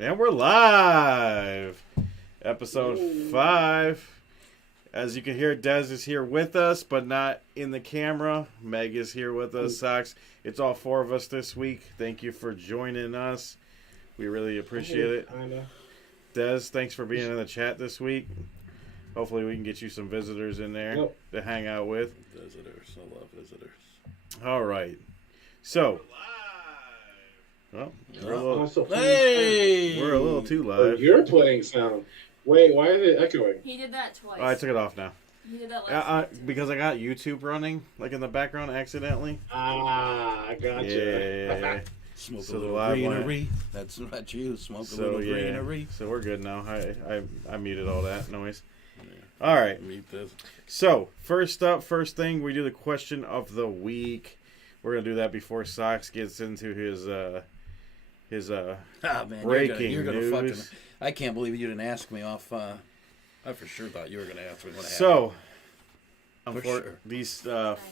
And we're live. Episode 5. As you can hear, Dez is here with us, but not in the camera. Meg is here with us, SOCKZ. It's all 4 of us this week. Thank you for joining us. We really appreciate it. Dez, thanks for being in the chat this week. Hopefully we can get you some visitors in there to hang out with. Visitors. I love visitors. All right. So, well, we're a little too live. Oh, you're playing sound. Wait, why is it echoing? He did that twice. Oh, I took it off now. He did that last time. Because I got YouTube running, like in the background, accidentally. I gotcha. Yeah. Smoke So a the little live greenery. That's not you. Smoke a little greenery. So we're good now. I muted all that noise. All right. Mute this. So first thing, we do the question of the week. We're gonna do that before SOCKZ gets into his man, breaking you're gonna news. fucking. I can't believe you didn't ask me off. I for sure thought you were gonna ask me what happened. So, sure. these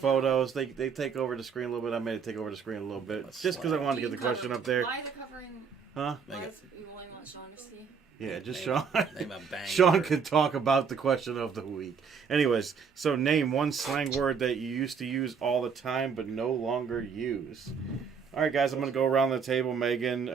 photos they take over the screen a little bit. I made it take over the screen a little bit just because I wanted to get the question up there. Why the covering? Huh? Why is you only want Sean to see? Yeah, just Sean. Name a banger. Sean could talk about the question of the week. Anyways, so name one slang word that you used to use all the time but no longer use. All right, guys, I'm going to go around the table. Megan,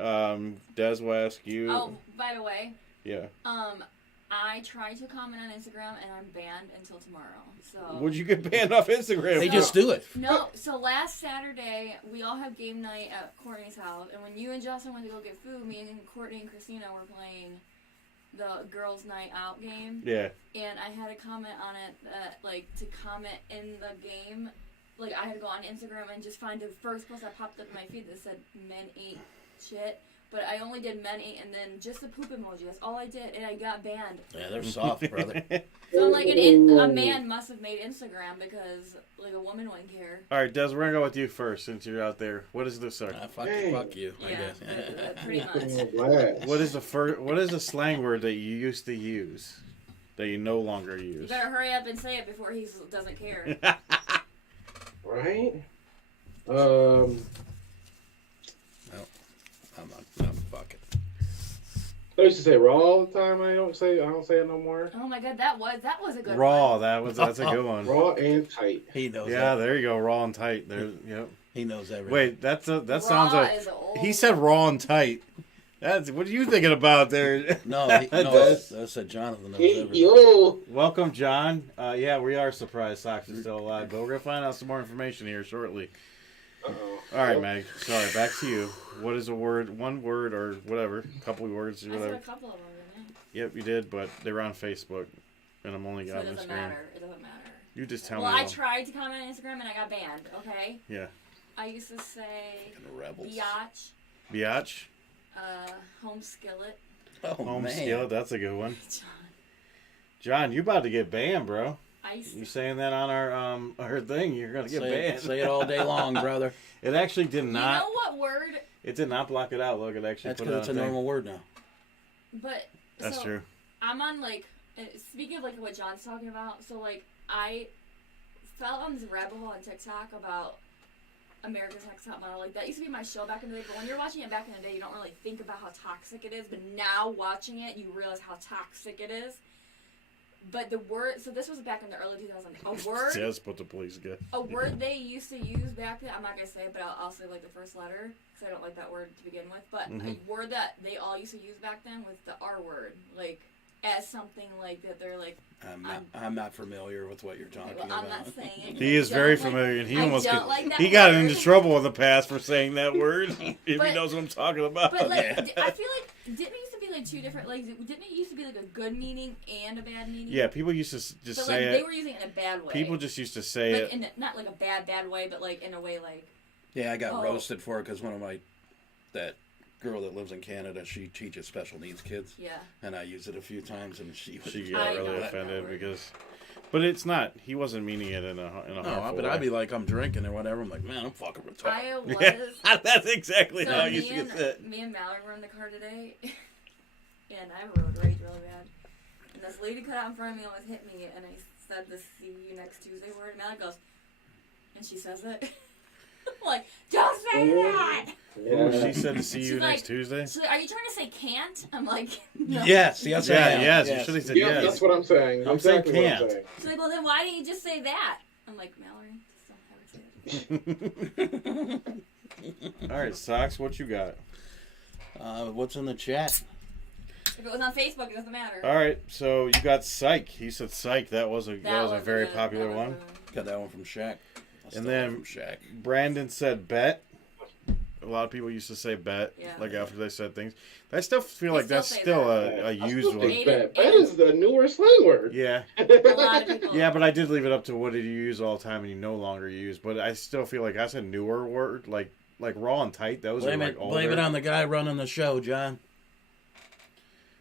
Des will ask you. Oh, by the way. Yeah. I tried to comment on Instagram and I'm banned until tomorrow. So. Would you get banned off Instagram? They just do it. No, so last Saturday, we all had game night at Courtney's house, and when you and Justin went to go get food, me and Courtney and Christina were playing the girls' night out game. Yeah. And I had a comment on it that, like, to comment in the game, like, I had to go on Instagram and just find the first post that popped up in my feed that said, men ate shit. But I only did men ate and then just the poop emoji. That's all I did, and I got banned. Yeah, they're soft, brother. So, like, a man must have made Instagram because, like, a woman wouldn't care. All right, Des, we're going to go with you first since you're out there. What is this, sir? Fuck you, I guess. Pretty much. What is the slang word that you used to use that you no longer use? You better hurry up and say it before he doesn't care. Right? I'm fucking. I used to say raw all the time. I don't say it no more. Oh my god, that was a good Raw, one. that's a good one. Raw and tight. He knows. Yeah, that. there you go. Raw and tight. There, yep. He knows everything. Wait, that sounds Raw like is old. he said raw and tight. What are you thinking about there? No, that's a Jonathan knows everything. Yo. Welcome, John. Yeah, we are surprised SOCKZ is still alive, but we're gonna find out some more information here shortly. Uh-oh. All right, Meg. Sorry, back to you. What is a word? One word or whatever? A couple of words or I whatever. said a couple of them, didn't Yep, you did, but they were on Facebook, and I'm only I? So got it on doesn't Instagram. matter. It doesn't matter. You just tell Well, me. I tried to comment on Instagram and I got banned, okay? Yeah. I used to say Rebels. biatch, Biatch. home skillet. Oh, Home man. skill. That's a good one. John. John, you about to get banned, bro. I used You to, saying that on our thing? You're gonna get Say banned. it, say it all day long, brother. It actually did you not. know what word? It did not block it out. Look, it actually That's put it because on it's a thing. normal word now. But That's so, true. I'm on, like, speaking of, like, what John's talking about, so, like, I fell on this rabbit hole on TikTok about America's Next Top Model. Like, that used to be my show back in the day, but when you're watching it back in the day, you don't really think about how toxic it is, but now watching it, you realize how toxic it is. But the word, so this was back in the early 2000s. A word, Yes, but the police get. a word they used to use back then, I'm not going to say it, but I'll say, like, the first letter, because I don't like that word to begin with, but a word that they all used to use back then was the R word, like, as something like that they're like, I'm not familiar with what you're talking well, I'm about. not saying it. He is very familiar, and he I almost don't like that he got word. into trouble in the past for saying that word. If But- he knows what I'm talking about. But like, I feel like didn't it used to be like two different, like didn't it used to be like a good meaning and a bad meaning? Yeah, people used to just but say like it. they were using it in a bad way. People just used to say like it. in not like a bad way, but like in a way like. Yeah, I got Oh. roasted for it because that girl that lives in Canada, she teaches special needs kids. Yeah. And I used it a few times, and she She I got know really that offended word. because, but it's not. He wasn't meaning it in a No, harmful but way. I'd be like, I'm drinking or whatever. I'm like, man, I'm fucking retarded. I was. Yeah, that's exactly So how you me should say it. me and Mallory were in the car today, and I road rage really bad. And this lady cut out in front of me, almost hit me, and I said the "see you next Tuesday" word. And Mallory goes, and she says it. I'm like, don't say that. Yeah. she said to see you She's next like- Tuesday. She's like, are you trying to say can't? I'm like, no. Yes, I Yeah, am. yes, you should have said Yeah, yes. that's what I'm saying. I'm saying exactly can't. what I'm saying. She's like, well, then why didn't you just say that? I'm like, Mallory, just don't have it say it. All right, Socks, what you got? What's in the chat? If it was on Facebook, it doesn't matter. All right, so you got Psych. He said Psych. That was a very good. popular That was one. good. Got that one from Shaq. And then from Shaq. Brandon said Bet. A lot of people used to say Bet, Yeah. like after they said things. I still feel They like still that's say still that. a I used still one. think bet. Bet is the newer slang word. Yeah, A lot of people. yeah, but I did leave it up to what did you use all the time and you no longer use. But I still feel like that's a newer word, like raw and tight. Those are like older. Blame it on the guy running the show, John.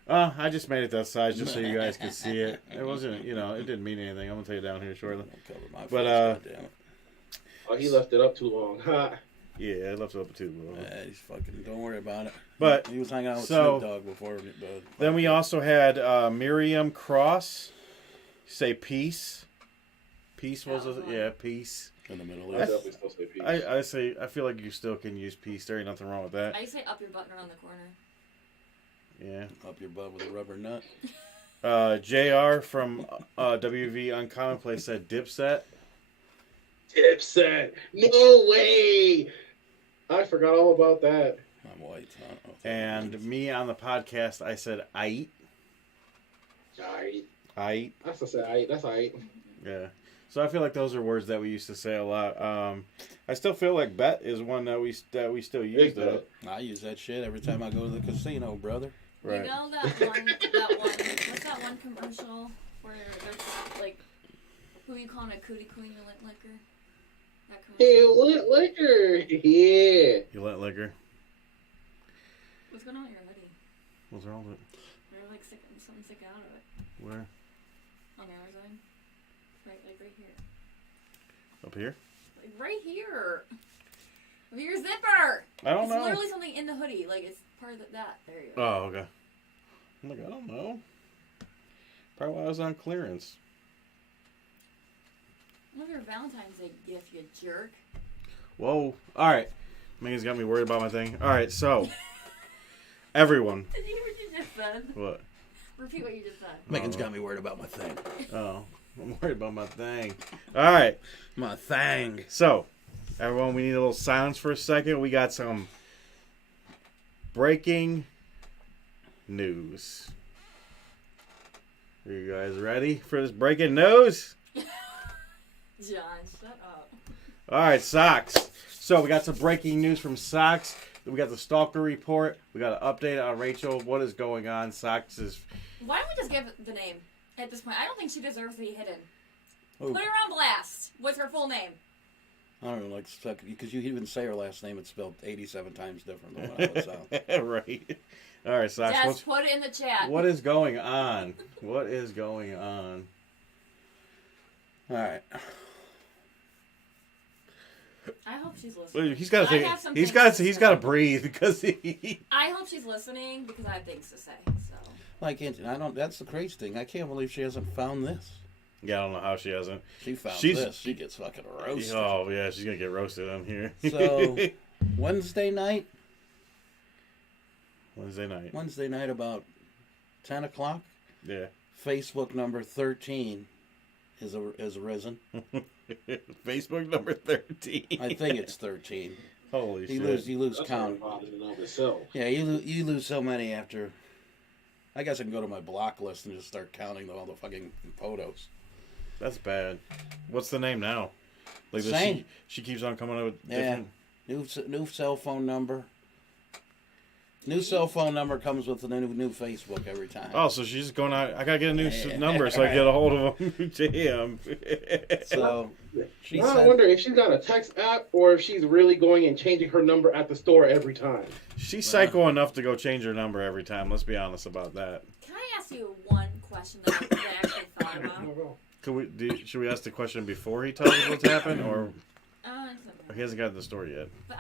I just made it that size just so you guys could see it. It wasn't, it didn't mean anything. I'm gonna take it down here shortly. Cover my But, face, goddammit. Oh, he left it up too long. Ha. Yeah, I left it up too. Yeah, he's fucking. Don't worry about it. But he was hanging out with so- Snoop Dogg before. Then we also had Miriam Cross say peace. Peace was peace. in the Middle I East. definitely still say peace. I feel like you still can use peace. There ain't nothing wrong with that. I say up your button around the corner. Yeah. Up your butt with a rubber nut. JR from WV Uncommonplace said Dipset. Dipset. No way. I forgot all about that. I'm white. So I don't know if that And means. me on the podcast, I said Ait. Aight. Ait. That's a say. That's aight. Yeah. So I feel like those are words that we used to say a lot. I still feel like bet is one that we still use Big though. bet. I use that shit every time I go to the casino, brother. Right. You know that one, what's that one commercial where there's like, who you calling a cootie queen or lit liquor? That Hey, commercial. lit liquor. Yeah. You let liquor. What's going on with your hoodie? What's wrong with it? You're like something sticking out of it. Where? On the other side. Right here. Up here? Like right here. With your zipper. I don't It's know. literally something in the hoodie. Like it's part of that. There you go. Oh, okay. I'm like, I don't know. Probably while I was on clearance. Look at your Valentine's Day gift, you jerk. Whoa. All right. Megan's got me worried about my thing. All right, so everyone. Did you hear what you just said? What? Repeat what you just said. Megan's got me worried about my thing. Oh, I'm worried about my thing. All right. My thing. So, everyone, we need a little silence for a second. We got some breaking news. Are you guys ready for this breaking news? John, shut up. All right, Socks. So, we got some breaking news from Socks. We got the Stalker report. We got an update on Rachel. What is going on? Socks is... Why don't we just give the name at this point? I don't think she deserves to be hidden. Oh, Put her on blast. What's her full name? I don't know, like, because you even say her last name, it's spelled 87 times different than what I would sound. Right. All right, Socks. Just put it in the chat. What is going on? What is going on? All right. I hope she's listening. He's got to I think. have some He's things to got say. to breathe because he. I hope she's listening because I have things to say. So Like, that's the crazy thing. I can't believe she hasn't found this. Yeah, I don't know how she hasn't. She found She's- this. She gets fucking roasted. Oh yeah, she's gonna get roasted on here. So, Wednesday night Wednesday night. about 10 o'clock, Yeah. Facebook number 13 is risen. Facebook number 13. I think it's 13. Holy You shit. lose That's count. not in and of itself. Yeah, you lose so many after. I guess I can go to my block list and just start counting all the fucking photos. That's bad. What's the name now? Like this, Same. she keeps on coming up with Yeah. different. New cell phone number. New cell phone number comes with a new Facebook every time. Oh, so she's just going out. I gotta get a new Yeah. number so I can get a hold of him. Damn. So she Now I said, wonder if she's got a text app or if she's really going and changing her number at the store every time. She's psycho enough to go change her number every time. Let's be honest about that. can I ask you one question that I actually thought I about? don't know. Should we ask the question before he tells us what's happened, or It's okay. he hasn't gotten the story yet? But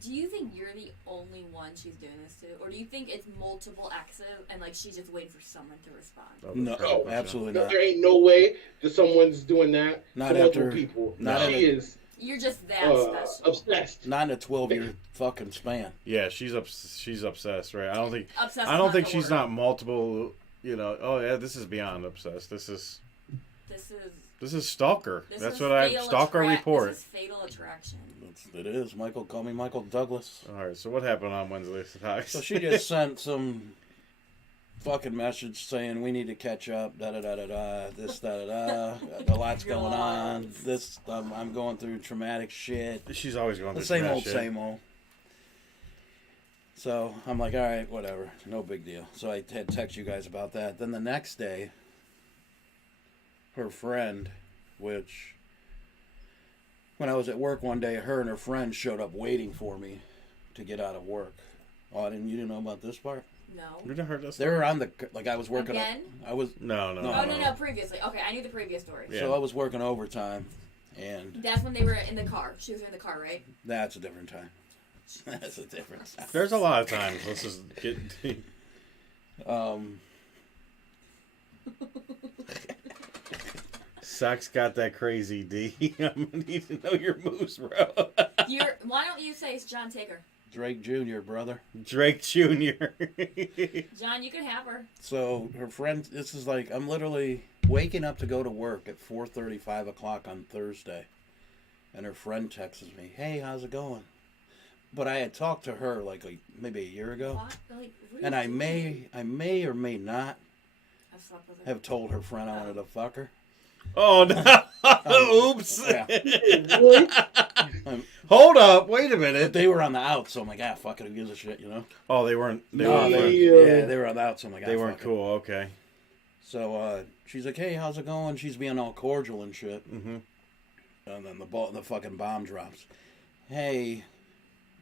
do you think you're the only one she's doing this to, or do you think it's multiple exes and like she's just waiting for someone to respond? no, Oh, absolutely No, not. there ain't no way that someone's doing that Not to multiple after- people. not She in a- is You're just that special. Obsessed. Not in a 12-year fucking span. Yeah, she's obsessed, right? I don't think she's word. not multiple. You know, oh yeah, this is beyond obsessed. This is stalker. That's what stalker report. This is fatal attraction. It is. Michael, call me Michael Douglas. All right. So what happened on Wednesday? So she just sent some fucking message saying we need to catch up. Da da da da da. This da da da. A lot's going on. This I'm going through traumatic shit. She's always going through the shit. same old. So I'm like, all right, whatever, no big deal. So I had text you guys about that. Then the next day, her friend, which when I was at work one day, her and her friend showed up waiting for me to get out of work. Oh, you didn't know about this part? No. You didn't heard this? They were on I was working. Again? No. Previously. Okay, I knew the previous story. Yeah. So I was working overtime, and that's when they were in the car. She was in the car, right? that's a different time. That's a different time. There's a lot of times. Let's just get. SOCKZ got that crazy D. I'm gonna need to know your moves, bro. Why don't you say it's John Taker? Drake Jr., brother. Drake Jr. John, you can have her. So her friend, this is like, I'm literally waking up to go to work at 4:30, 5 o'clock on Thursday. And her friend texts me, hey, how's it going? But I had talked to her like maybe a year ago. What And I may or may not I've slept with her. have told her friend I wanted to fuck her. Oh, no. Oops. Yeah. Hold up. Wait a minute. They were on the out, so I'm like, fuck it, who gives a shit, you know? Oh, they weren't. They were on the out, so I'm like, they weren't fuck it. cool. Okay. So she's like, hey, how's it going? She's being all cordial and shit. Mm-hmm. And then the fucking bomb drops. Hey,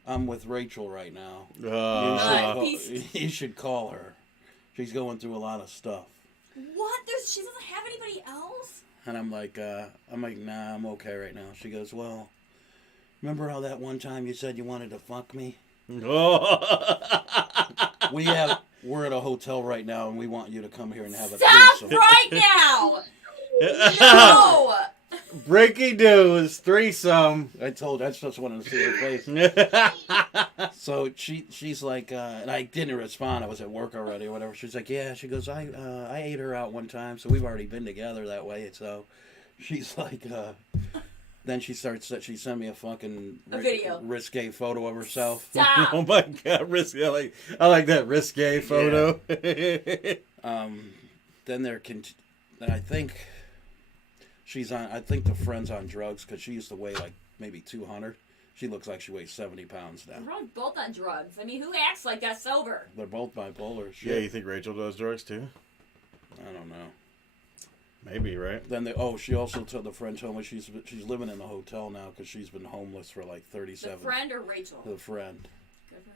I'm with Rachel right now. You should call her. She's going through a lot of stuff. What? She doesn't have anybody else? And I'm like, nah, I'm okay right now. She goes, well, remember how that one time you said you wanted to fuck me? We're at a hotel right now, and we want you to come here and have a threesome. Right now! No! Breaking news, threesome. I just wanted to see her face. So she's like, and I didn't respond. I was at work already or whatever. She's like, yeah. She goes, I ate her out one time, so we've already been together that way. So she's like, then she sent me a fucking video, risque photo of herself. Stop. Oh my god, risque! I like that risque photo. Yeah. Then I think she's on. I think the friend's on drugs because she used to weigh like maybe 200. She looks like she weighs 70 pounds now. We're both on drugs. I mean, who acts like that sober? They're both bipolar. Shit. Yeah, you think Rachel does drugs too? I don't know. Maybe, right? Then she also told the friend told me she's living in a hotel now because she's been homeless for like 37. The friend or Rachel? The friend. Good for her.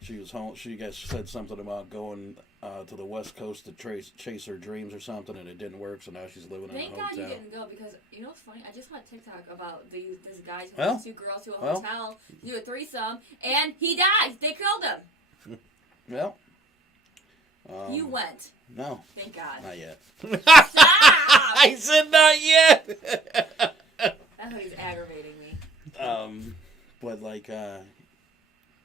She was home. She said something about going to the West Coast to chase her dreams or something, and it didn't work. So now she's living in a hotel. Thank God you didn't go because you know what's funny? I just saw a TikTok about this guy who took two girls to a hotel to do a threesome, and he died. They killed him. Well, you went. No. Thank God. Not yet. Stop! I said not yet. That's how he's aggravating me. But like,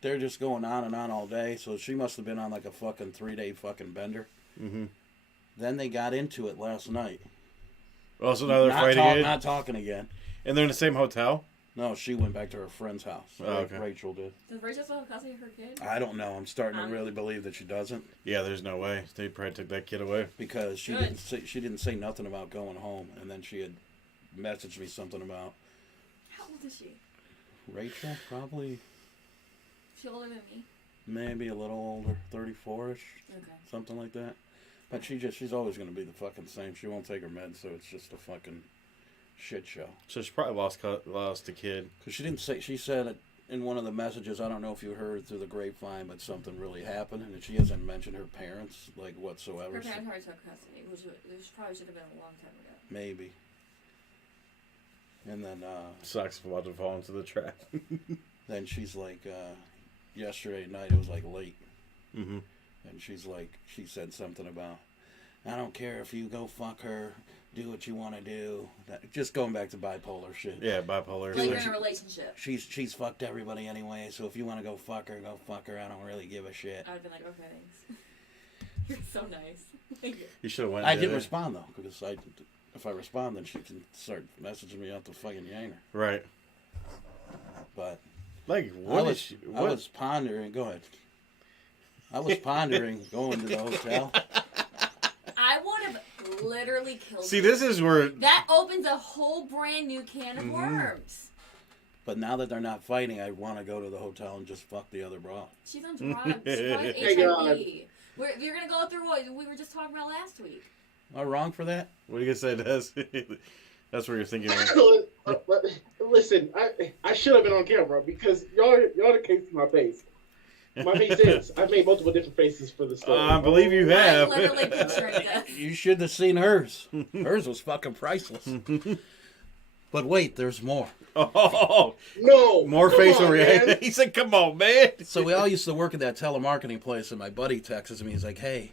they're just going on and on all day. So she must have been on like a fucking 3-day fucking bender. Mm-hmm. Then they got into it last night. Also, now they're fighting again? Not talking again. And they're in the same hotel? No, she went back to her friend's house. Okay. Rachel did. Does Rachel still have custody of her kid? I don't know. I'm starting to really believe that she doesn't. Yeah, there's no way. They probably took that kid away. Because she didn't say nothing about going home. And then she had messaged me something about... How old is she? Rachel, probably... She older than me? Maybe a little older, 34-ish, something like that. But she's always going to be the fucking same. She won't take her meds, so it's just a fucking shit show. So she probably lost the kid. Because she said it in one of the messages, I don't know if you heard through the grapevine, but something really happened, and she hasn't mentioned her parents, like, whatsoever. Her parents already took custody, which probably should have been a long time ago. Maybe. And then, SOCKZ about to fall into the trap. Then she's like, yesterday night, it was like late. Mm-hmm. And she's like, she said something about, I don't care if you go fuck her, do what you want to do. Just going back to bipolar shit. Yeah, bipolar. Like you're in a relationship. She's fucked everybody anyway, so if you want to go fuck her, go fuck her. I don't really give a shit. I would have been like, okay, thanks. You're so nice. Thank you. You should have went. I didn't respond though, because if I respond, then she can start messaging me out the fucking yanger. Right. But like, I was pondering. Go ahead. I was pondering going to the hotel. I would have literally killed See, you. this is where That opens a whole brand new can of worms. But now that they're not fighting, I want to go to the hotel and just fuck the other bra. She's on drugs. She has Hey, God. HIV. You're going to go through what we were just talking about last week. Am I wrong for that? what are you gonna say, Des? That's what you're thinking. Listen, I should have been on camera because y'all the case to my face. My face is. I've made multiple different faces for the story. I believe you have. I'm literally picturing this. You should have seen hers. Hers was fucking priceless. But wait, there's more. Oh, No, more come facial on, reaction. man. He said, "Come on, man." So we all used to work at that telemarketing place, and my buddy texts me. He's like, "Hey,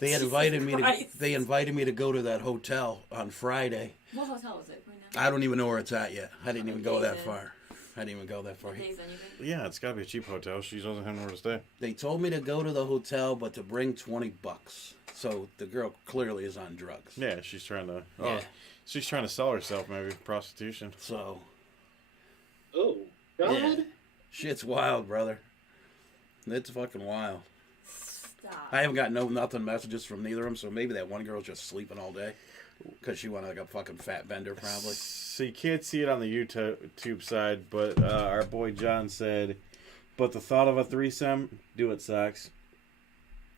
they had invited me to. Christ. They invited me to go to that hotel on Friday. What hotel was it right now? I don't even know where it's at yet. I didn't even go that Amazing. far. I didn't even go that far. Days anything? Yeah, it's gotta be a cheap hotel. She doesn't have nowhere to stay. They told me to go to the hotel, but to bring $20. So the girl clearly is on drugs. Yeah, she's trying to. Yeah. She's trying to sell herself, maybe prostitution. So Oh, God. yeah, shit's wild, brother. It's fucking wild. Stop. I haven't got nothing messages from neither of them, so maybe that one girl's just sleeping all day because she wanted like a fucking fat bender, probably. So you can't see it on the YouTube side, but our boy John said, "But the thought of a threesome, do it, SOCKZ."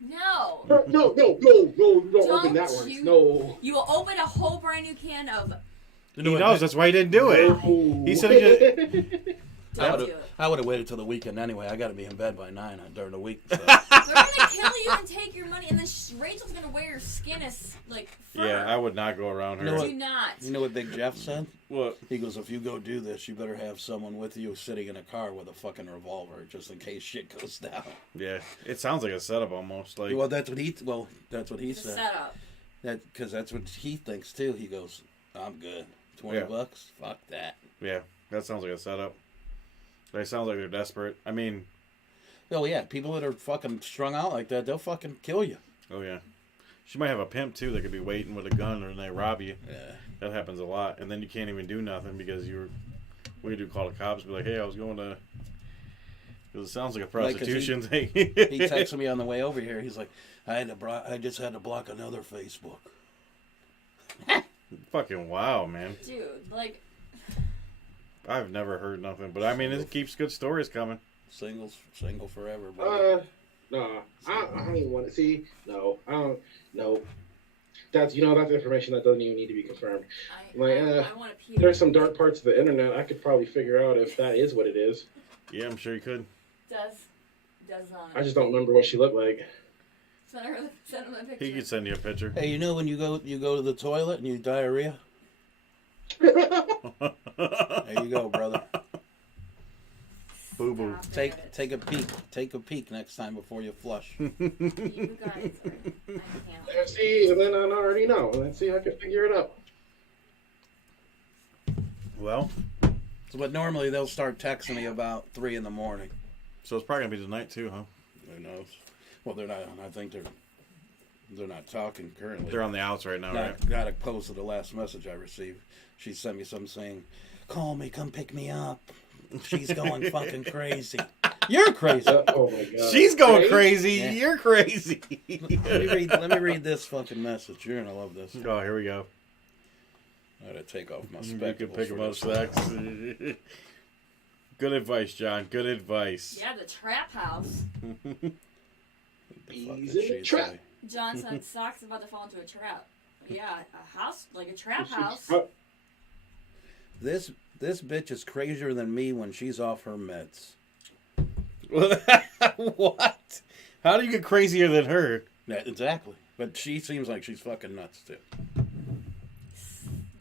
No. No, don't open that Don't one. you- No. You will open a whole brand new can of. He knows that's why he didn't do it. No. He said he just. Don't do it. I would have waited till the weekend anyway. I got to be in bed by 9 during the week. So. They're gonna kill you and take your money, and then Rachel's gonna wear your skin as like fur. Yeah, I would not go around her. You know Do not. You know what Big Jeff said? What? He goes, if you go do this, you better have someone with you sitting in a car with a fucking revolver just in case shit goes down. Yeah, it sounds like a setup almost. Like, Well, that's what he It's a said. setup. Because that's what he thinks too. He goes, I'm good. $20? Fuck that. yeah, that sounds like a setup. They sound like they're desperate. I mean, Oh yeah, people that are fucking strung out like that, they'll fucking kill you. oh yeah, she might have a pimp too that could be waiting with a gun and they rob you. Yeah. That happens a lot, and then you can't even do nothing because you were. What do you do? Call the cops? Be like, hey, I was going to. Because it sounds like a prostitution thing. He texted me on the way over here. He's like, I just had to block another Facebook. Fucking wow, man. Dude, like, I've never heard nothing, but I mean, it keeps good stories coming. Single forever, bro. No, I don't even want to see. No, I don't. No, that's that's information that doesn't even need to be confirmed. I want to pee. There's some dark parts of the internet I could probably figure out if that is what it is. Yeah, I'm sure you could. Does I just don't remember what she looked like. send him the picture. He could send you a picture. Hey, you know when you go to the toilet and you diarrhea? There you go, brother. Boo boo. Stop Take it. a peek. Take a peek next time before you flush. You guys are. I can't. Let's see, and then I already know. Let's see if I can figure it out. Well, So, but normally they'll start texting me about 3 in the morning. so it's probably gonna be tonight too, huh? Who knows? Well, they're not. I think they're not talking currently. They're on the outs right now, right? Got a post of the last message I received. She sent me something saying, "Call me, come pick me up. She's going fucking crazy. You're crazy." Oh my god. She's going crazy. Yeah. You're crazy. Let me read this fucking message. You're gonna love this. Oh, here we go. I gotta take off my You spectacles. can pick for him up, this one. SOCKZ. Good advice, John. Good advice. Yeah, the trap house. What the fuck He's did in the she trap. say? John said SOCKZ about to fall into a trap. Yeah, a house, like a trap house. This bitch is crazier than me when she's off her meds. What? How do you get crazier than her? Yeah, exactly. But she seems like she's fucking nuts too.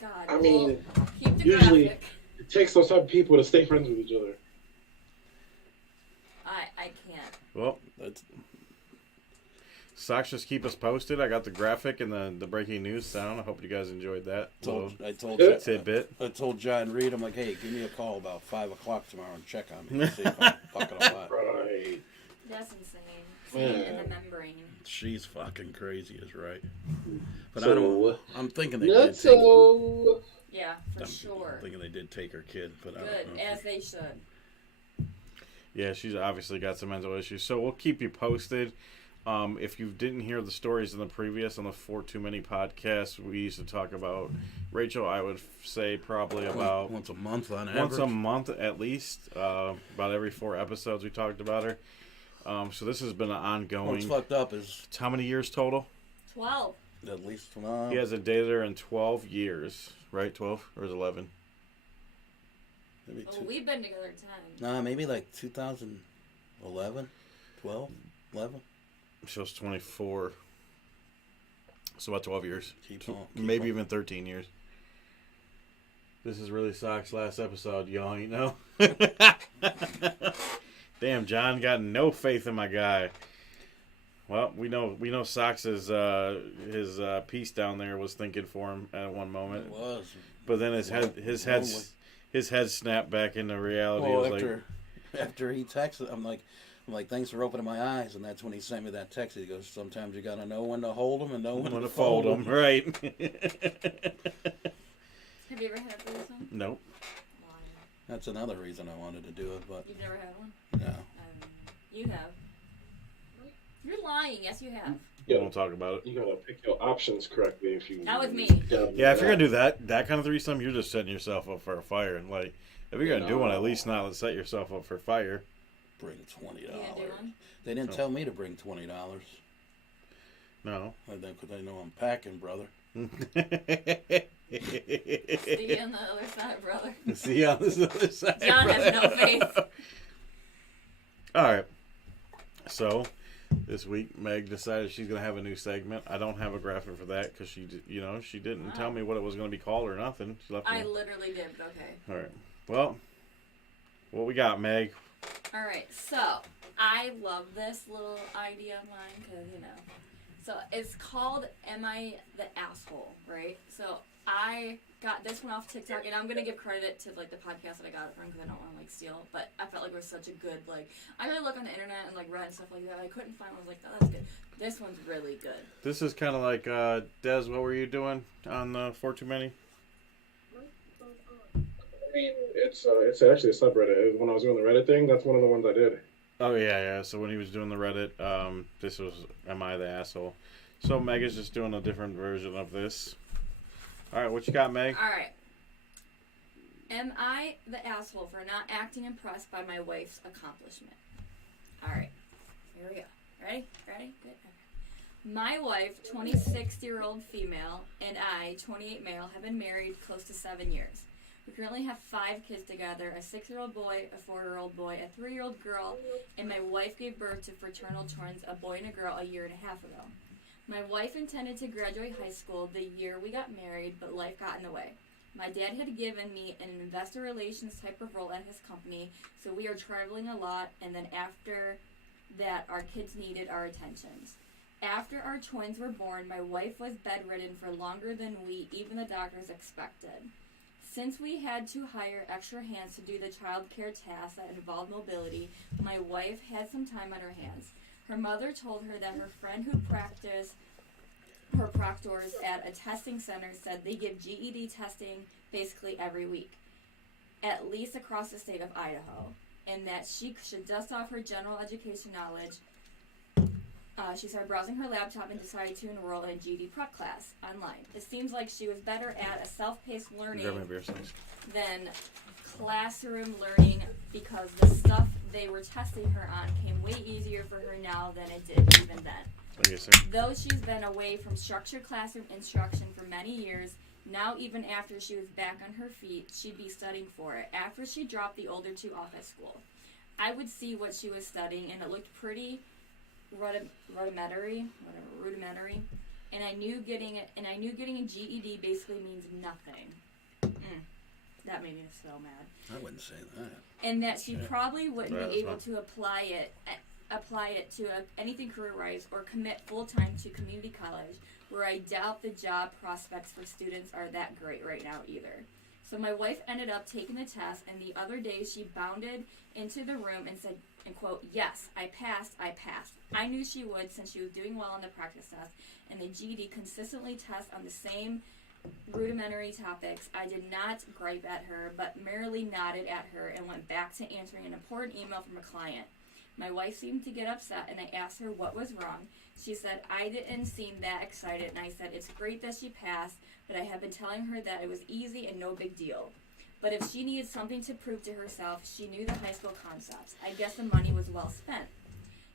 God. I mean, well, keep the usually graphic. it takes those type of people to stay friends with each other. I can't. Well, That's SOCKZ, just keep us posted. I got the graphic and the breaking news sound. I hope you guys enjoyed that. I told tidbit. I told John Reed, I'm like, hey, give me a call about 5 o'clock tomorrow and check on me and see if I'm fucking alive. Right. That's insane. Same in the membrane. She's fucking crazy, is right. But So, I'm thinking they not did take. so. Yeah, for I'm sure. thinking they did take her kid, but I Good, don't know. as they should. Yeah, she's obviously got some mental issues. So we'll keep you posted. If you didn't hear the stories in the previous, on the 4 Too Many podcast, we used to talk about Rachel, I would say probably about once a month on average. once a month at least. About every 4 episodes we talked about her. So this has been an ongoing. What's fucked up is How many years total? 12. at least He hasn't dated her in 12 years, right? 12 or is it 11? maybe Oh, we've been together 10. Nah, maybe like 2011, 12, 11. She was 24. So about 12 years. Keep on. Maybe even 13 years. This is really SOCKZ last episode, y'all, you know? Damn, John got no faith in my guy. Well, we know SOCKZ his piece down there was thinking for him at one moment. It was. But then his head snapped back into reality. Well, It was after he texted, I'm like, thanks for opening my eyes, and that's when he sent me that text. He goes, sometimes you gotta know when to hold them and know when to fold them. Right. Have you ever had a threesome? Nope. That's another reason I wanted to do it, but You've never had one? no. You have. You're lying. Yes, you have. We won't talk about it. You gotta pick your options correctly if you. Not with me. Yeah, if you're gonna do that kind of threesome, you're just setting yourself up for a fire. And like, if you're gonna do one, at least not set yourself up for fire. Bring $20. You gonna do one? They didn't tell me to bring $20. No. Because they know I'm packing, brother. See you on the other side, brother. See you on this other side. John has no faith. All right. So this week, Meg decided she's gonna have a new segment. I don't have a graphic for that because she didn't tell me what it was gonna be called or nothing. She left me. I literally did, but okay. All right. Well, what we got, Meg? All right, so I love this little idea of mine because, so it's called Am I the Asshole, right? So I got this one off TikTok, and I'm going to give credit to, the podcast that I got it from because I don't want to, steal, but I felt like it was such a good, I really look on the internet and, read and stuff like that. I couldn't find one. I was like, oh, that's good. This one's really good. This is kind of like, Des, what were you doing on the 4 Too Many? I mean, it's actually a subreddit. When I was doing the Reddit thing, that's one of the ones I did. Oh, yeah. So when he was doing the Reddit, this was Am I the Asshole? So Meg is just doing a different version of this. All right, what you got, Meg? All right. Am I the asshole for not acting impressed by my wife's accomplishment? All right. Here we go. Ready? Good. Okay. My wife, 26-year-old female, and I, 28 male, have been married close to 7 years. We currently have 5 kids together, a 6-year-old boy, a 4-year-old boy, a 3-year-old girl, and my wife gave birth to fraternal twins, a boy and a girl, a year and a half ago. My wife intended to graduate high school the year we got married, but life got in the way. My dad had given me an investor relations type of role at his company, so we are traveling a lot, and then after that, our kids needed our attentions. After our twins were born, my wife was bedridden for longer than even the doctors expected. Since we had to hire extra hands to do the child care tasks that involved mobility, my wife had some time on her hands. Her mother told her that her friend who practiced her proctors at a testing center said they give GED testing basically every week, at least across the state of Idaho, and that she should dust off her general education knowledge. She started browsing her laptop and decided to enroll in a GED prep class online. It seems like she was better at a self-paced learning than classroom learning because the stuff they were testing her on came way easier for her now than it did even then. Yes, sir. Though she's been away from structured classroom instruction for many years, now even after she was back on her feet, she'd be studying for it. After she dropped the older 2 off at school, I would see what she was studying, and it looked pretty rudimentary, and I knew getting a GED basically means nothing. That made me so mad. I wouldn't say that. And that she probably wouldn't be able to apply it apply it to anything career-wise or commit full-time to community college, where I doubt the job prospects for students are that great right now either. So my wife ended up taking the test, and the other day she bounded into the room and said, and quote, "Yes, I passed. I knew she would since she was doing well on the practice test, and the GED consistently tests on the same rudimentary topics." I did not gripe at her, but merely nodded at her and went back to answering an important email from a client. My wife seemed to get upset, and I asked her what was wrong. She said I didn't seem that excited, and I said it's great that she passed, but I have been telling her that it was easy and no big deal. But if she needed something to prove to herself, she knew the high school concepts. I guess the money was well spent.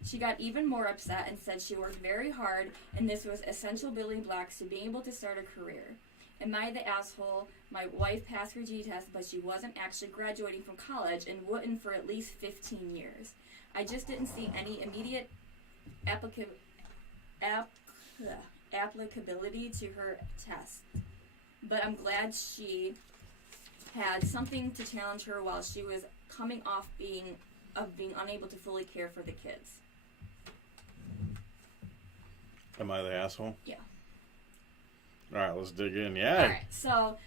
She got even more upset and said she worked very hard, and this was essential building blocks to being able to start a career. Am I the asshole? My wife passed her G test, but she wasn't actually graduating from college and wouldn't for at least 15 years. I just didn't see any immediate applicability to her test. But I'm glad she had something to challenge her while she was coming off being unable to fully care for the kids. Am I the asshole? Yeah. All right, let's dig in. Yeah. All right, so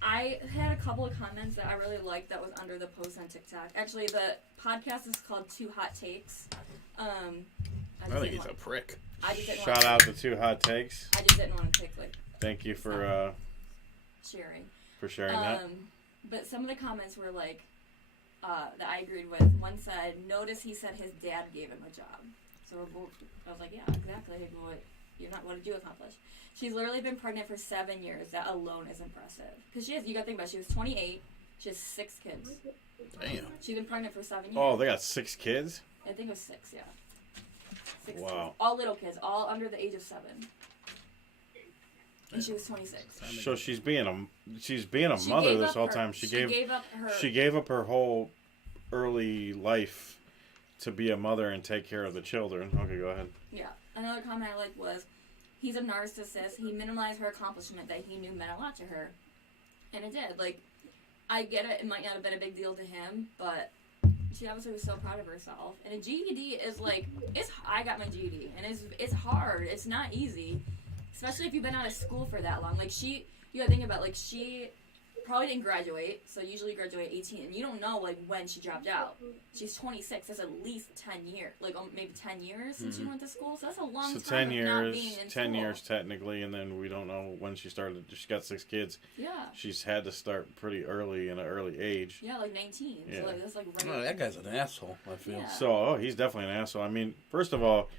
I had a couple of comments that I really liked that was under the post on TikTok. Actually, the podcast is called Two Hot Takes. I think he's a prick. Shout out to Two Hot Takes. I just didn't want to take Thank you for sharing. that. But some of the comments were like that I agreed with. One said, "Notice he said his dad gave him a job." So I was like, "Yeah, exactly. What did you accomplish?" She's literally been pregnant for 7 years. That alone is impressive. Because you got to think about it, she was 28. She has 6 kids. Damn. She's been pregnant for 7 years. Oh, they got 6 kids? I think it was 6, yeah. 6 Wow. kids. All little kids, all under the age of 7. And she was 26. So she's being a mother this whole time. She gave up her whole early life to be a mother and take care of the children. Okay, go ahead. Yeah. Another comment I liked was, he's a narcissist. He minimalized her accomplishment that he knew meant a lot to her. And it did. Like, I get it. It might not have been a big deal to him, but she obviously was so proud of herself. And a GED is like, I got my GED, and it's hard. It's not easy, especially if you've been out of school for that long. Like, you gotta think about, like, she probably didn't graduate, so usually you graduate at 18, and you don't know, like, when she dropped out. She's 26. That's at least 10 years, like, maybe 10 years since she went to school, so that's a long time. So 10 years, 10 years technically, and then we don't know when she started. She got 6 kids. Yeah. She's had to start pretty early in an early age. Yeah, like 19. Yeah. So, like, that's like right. Oh, that guy's an asshole, I feel. Yeah. So, he's definitely an asshole. I mean, first of all,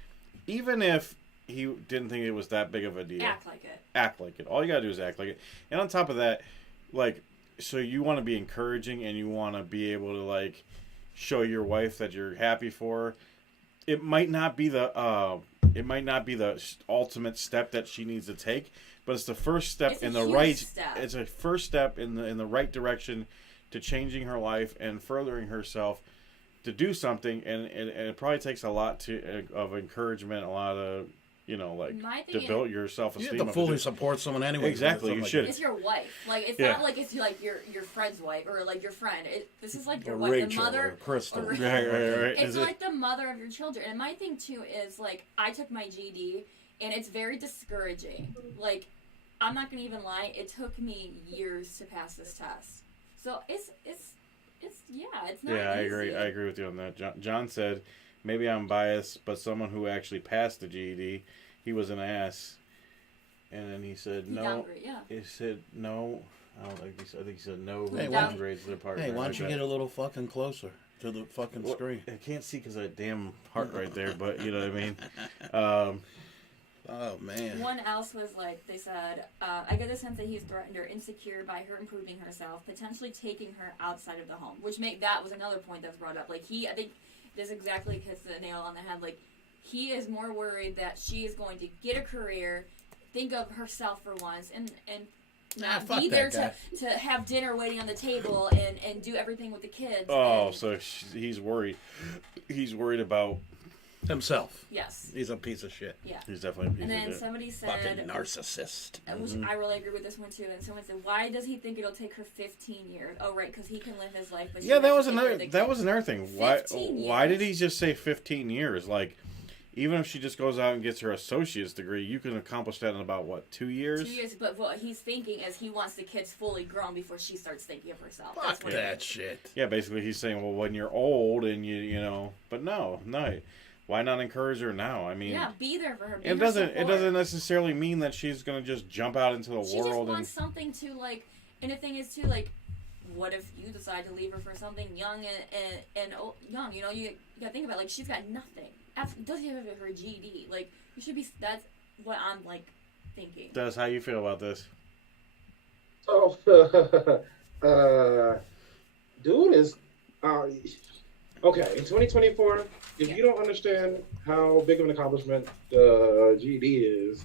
even if he didn't think it was that big of a deal. Act like it. Act like it. All you gotta do is act like it. And on top of that, like, so you want to be encouraging and you want to be able to, like, show your wife that you're happy for her. It might not be the ultimate step that she needs to take, but it's the first step It's in a the huge right. step. It's a first step in the right direction to changing her life and furthering herself to do something. And it probably takes a lot of encouragement, a lot of, to build your self-esteem. You have to fully support someone anyway. Exactly, you should. It's your wife. Like, it's Yeah. not like it's like your friend's wife or like your friend. This is like your Or wife, Rachel, the mother, or Crystal. Right. It's like the mother of your children. And my thing too is, like, I took my GED, and it's very discouraging. Like, I'm not gonna even lie. It took me years to pass this test. So it's not. Yeah, I easy. agree with you on that. John said, maybe I'm biased, but someone who actually passed the GED, he was an ass. And then he said no. He said no. I think he said no. Hey, Downgrades their partner. Hey, why don't you get a little fucking closer to the fucking screen? I can't see because of that damn heart right there, but you know what I mean. Oh man. One else was like, they said, I get the sense that he's threatened or insecure by her improving herself, potentially taking her outside of the home. That was another point that's brought up. Like, I think this exactly hits the nail on the head. Like, he is more worried that she is going to get a career, think of herself for once, and not be there to have dinner waiting on the table and do everything with the kids. Oh, so he's worried. He's worried about Himself. Yes. He's a piece of shit. Yeah. He's definitely a piece And of then shit. somebody Fucking said, narcissist. which I really agree with this one too. And someone said, "Why does he think it'll take her 15 years?" Oh, right, because he can live his life. But she Yeah, that has was to take care another. of the That kid. was another thing. Why? 15 Why did years. he just say 15 years? Like, even if she just goes out and gets her associate's degree, you can accomplish that in about what, 2 years? 2 years, but what he's thinking is he wants the kids fully grown before she starts thinking of herself. Fuck That's what that shit. Yeah, basically he's saying, well, when you're old and you know, but no. Why not encourage her now? I mean, Yeah, be there for her. Be it her doesn't. It support. doesn't necessarily mean that she's gonna just jump out into the She just world and. wants something to like, and the thing is too like, what if you decide to leave her for something young and young? You know, you gotta think about it, like she's got nothing. Doesn't even have her GED. Like you should be. That's what I'm like thinking. Des, how you feel about this? Oh, dude is okay. In 2024, if you don't understand how big of an accomplishment GED is,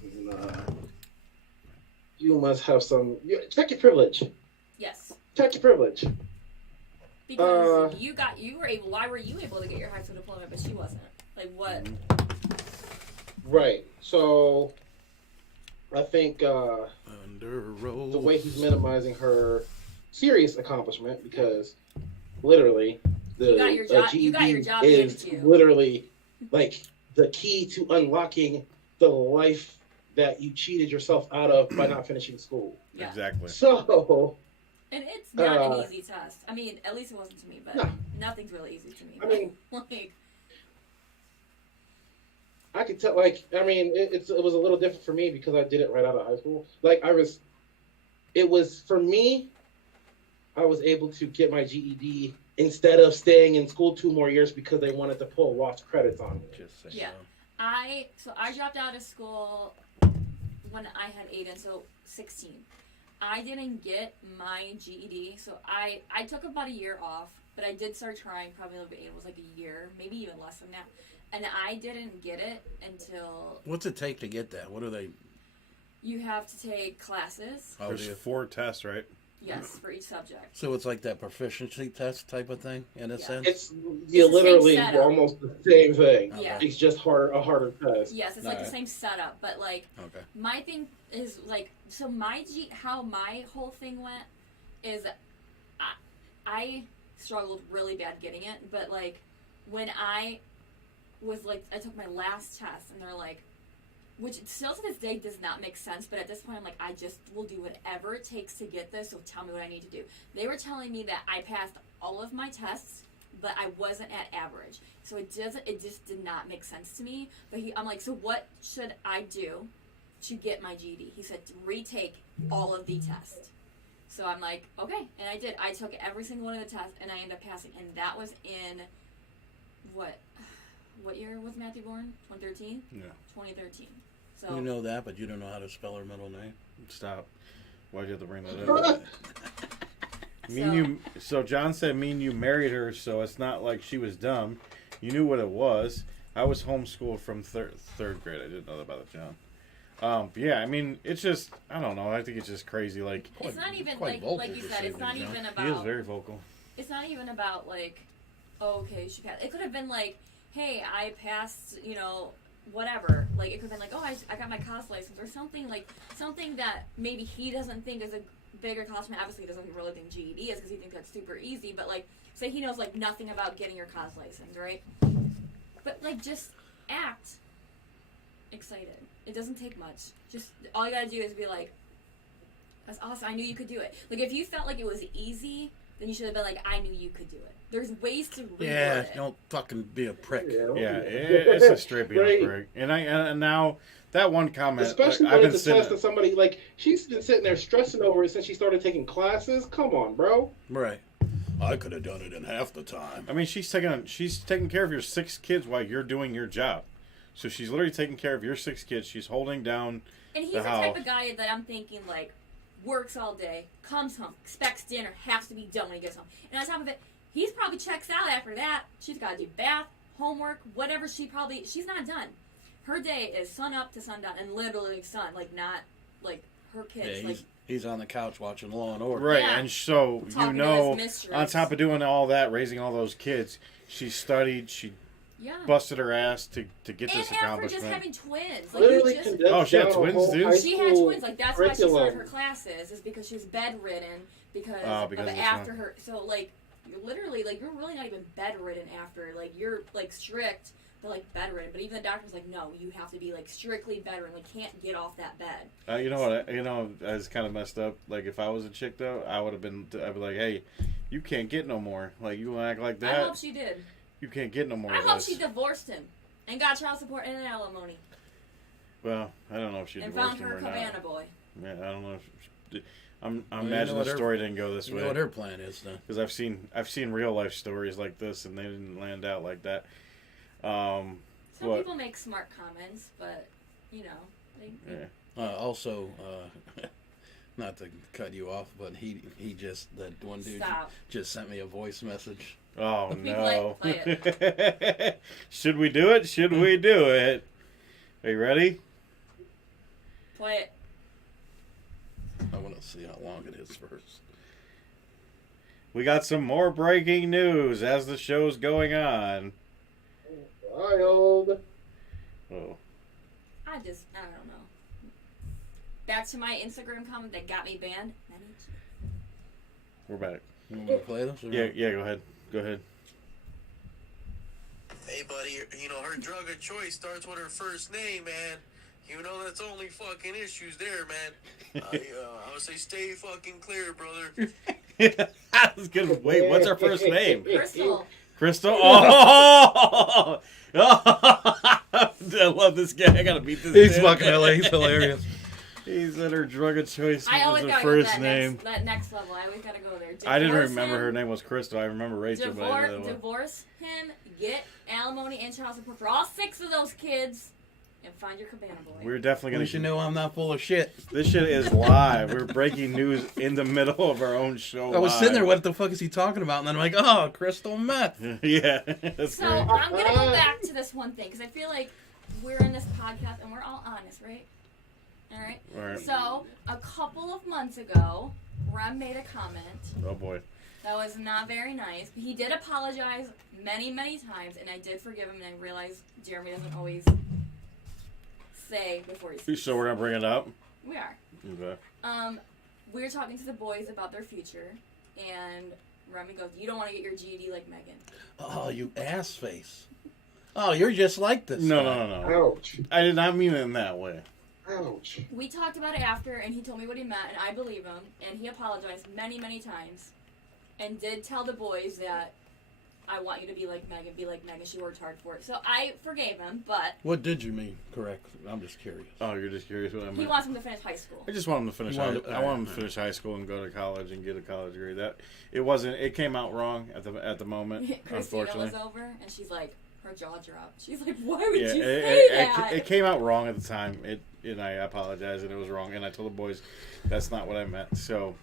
you must have some. Check your privilege. Yes, Check your privilege. because you were able. Why were you able to get your high school diploma, but she wasn't? Like what? Right. So, I think Under the way he's minimizing her serious accomplishment, because literally the You got your job- GED you got your job given is to you. literally like the key to unlocking the life that you cheated yourself out of by not finishing school. Yeah. Exactly. So, And it's not an easy test. I mean, at least it wasn't to me, but No. nothing's really easy to me. I mean, like, I could tell, like, I mean, it was a little different for me because I did it right out of high school. Like, it was, for me, I was able to get my GED instead of staying in school 2 more years because they wanted to pull lost credits on me. Just say Yeah. I dropped out of school when I had Aiden, so 16. I didn't get my GED, so I took about a year off, but I did start trying probably a little bit. It was like a year, maybe even less than that. And I didn't get it until What's it take to get that? What are they? you have to take classes. Oh, There's 4 tests, right? Yes, for each subject. so it's like that proficiency test type of thing, in a Yeah. sense? It's the same literally setup. almost the same thing. Yeah. It's just a harder test. Yes, it's like the Alright. same setup, but like Okay. my thing is like so how my whole thing went is I struggled really bad getting it, but like when I was like I took my last test and they're like, which still to this day does not make sense, but at this point I'm like I just will do whatever it takes to get this, so tell me what I need to do. They were telling me that I passed all of my tests, but I wasn't at average, so it just did not make sense to me. But I'm like, so what should I do to get my GED? He said retake all of the tests. So I'm like, okay, and I did. I took every single one of the tests, and I ended up passing. And that was in what year was Matthew born? 2013. Yeah. 2013. So You know that, but you don't know how to spell her middle name. Stop. Why'd you have to bring that up? So John said me and you married her, so it's not like she was dumb. You knew what it was. I was homeschooled from third grade. I didn't know that about it, John. But yeah, I mean, it's just, I don't know. I think it's just crazy. Like, it's not even quite like vocal you this said. It's evening, not John. even he is about. very vocal. It's not even about like, oh, okay, she passed. It could have been like, hey, I passed, whatever. Like, it could have been like, oh, I got my COS license or something that maybe he doesn't think is a bigger accomplishment. Obviously, he doesn't really think GED is because he thinks that's super easy. But like, say he knows like nothing about getting your COS license, right? But like, just act excited. It doesn't take much. Just all you gotta do is be like, that's awesome. I knew you could do it. Like, if you felt like it was easy, then you should have been like, I knew you could do it. There's ways to reword Yeah, it. don't fucking be a prick. Yeah, it's a straight being Right. a prick. And now that one comment, Especially I've when been it's a sitting. test of somebody, like, she's been sitting there stressing over it since she started taking classes. Come on, bro. Right. I could have done it in half the time. I mean, she's taking care of your 6 kids while you're doing your job. So she's literally taking care of your 6 kids. She's holding down And he's the the house. type of guy that I'm thinking, like, works all day, comes home, expects dinner, has to be done when he gets home. And on top of it, he's probably checks out after that. She's got to do bath, homework, whatever. She's not done. Her day is sun up to sundown, and literally sun, like, not, like, her kids, Yeah, like, he's on the couch watching Law and Order. Right, Yeah. and so Talking to his mistress. on top of doing all that, raising all those kids, she studied, she Yeah. busted her ass to get And this after accomplishment. just having twins. Like, Literally you just, condensed Oh, she had down a twins, whole dude? high she had school twins. Like, that's why she started curriculum. her classes, is because she was bedridden because, Oh, because of of this after one. her. So, like, you're literally, like, you're really not even bedridden after. Like, you're, like, strict, but, like, bedridden. But even the doctor was like, no, you have to be, like, strictly bedridden. Like, can't get off that bed. You know what? I was kind of messed up. Like, if I was a chick, though, I'd be like, hey, you can't get no more. Like, you act like I that. hope she did. You can't get no more I of hope this. she divorced him and got child support and an alimony. Well, I don't know if she And divorced found him her or cabana not. boy. Yeah, I don't know if she, I'm Well, you imagining know the what story didn't go this You way. know what her plan is, then. Because I've seen real life stories like this, and they didn't land out like that. Some What? people make smart comments, but, you know. Yeah. Also, not to cut you off, but he just, that one dude Stop. just sent me a voice message. Oh no! Play Should we do it? Should we do it? Are you ready? Play it. I want to see how long it is first. We got some more breaking news as the show's going on. Wild. Oh, I don't know. Back to my Instagram comment that got me banned. we're back. You want me to play this? or Yeah, not? yeah. Go ahead. Go ahead. Hey, buddy, you know, her drug of choice starts with her first name, man. You know, that's only fucking issues there, man. I would say stay fucking clear, brother. I was gonna wait. What's her first name? Crystal. Crystal. Oh, I love this guy. I gotta beat this. He's dude. fucking He's hilarious. He's in her drug of choice. I Was always her gotta go to first name. that next level. I always gotta go there. I didn't Divorce remember him, her name was Crystal. I remember Rachel, but I didn't know that one. Divorce him, get alimony and child support for all 6 of those kids, and find your cabana boy. We're definitely At gonna. least you know I'm not full of shit. This shit is live. We're breaking news in the middle of our own show. I was live. sitting there, what the fuck is he talking about? And then I'm like, oh, crystal meth. Yeah, that's So great. I'm gonna go back to this one thing because I feel like we're in this podcast and we're all honest, right? All right. All right. So a couple of months ago, Rem made a comment Oh boy. that was not very nice. He did apologize many, many times, and I did forgive him. And I realized Jeremy doesn't always say before he speaks. So we're gonna bring it up. We are. Okay. We were talking to the boys about their future, and Remy goes, "You don't want to get your GED like Megan." Oh, you ass face. Oh, you're just like this. No, guy. no, no, no. Ouch. I did not mean it in that way. Ouch. We talked about it after, and he told me what he meant, and I believe him. And he apologized many, many times, and did tell the boys that I want you to be like Megan. Be like Megan. She worked hard for it. So I forgave him, but What did you mean? Correct. I'm just curious. Oh, you're just curious what I meant. he wants him to finish high school. I just want him to finish. You wanted- I want him to finish high school and go to college and get a college degree. That it wasn't. It came out wrong at the moment. Christina Unfortunately. was over, and she's like, her jaw dropped. She's like, "Why would Yeah, you say that?" it came out wrong at the time. And I apologize, and it was wrong. And I told the boys that's not what I meant. So,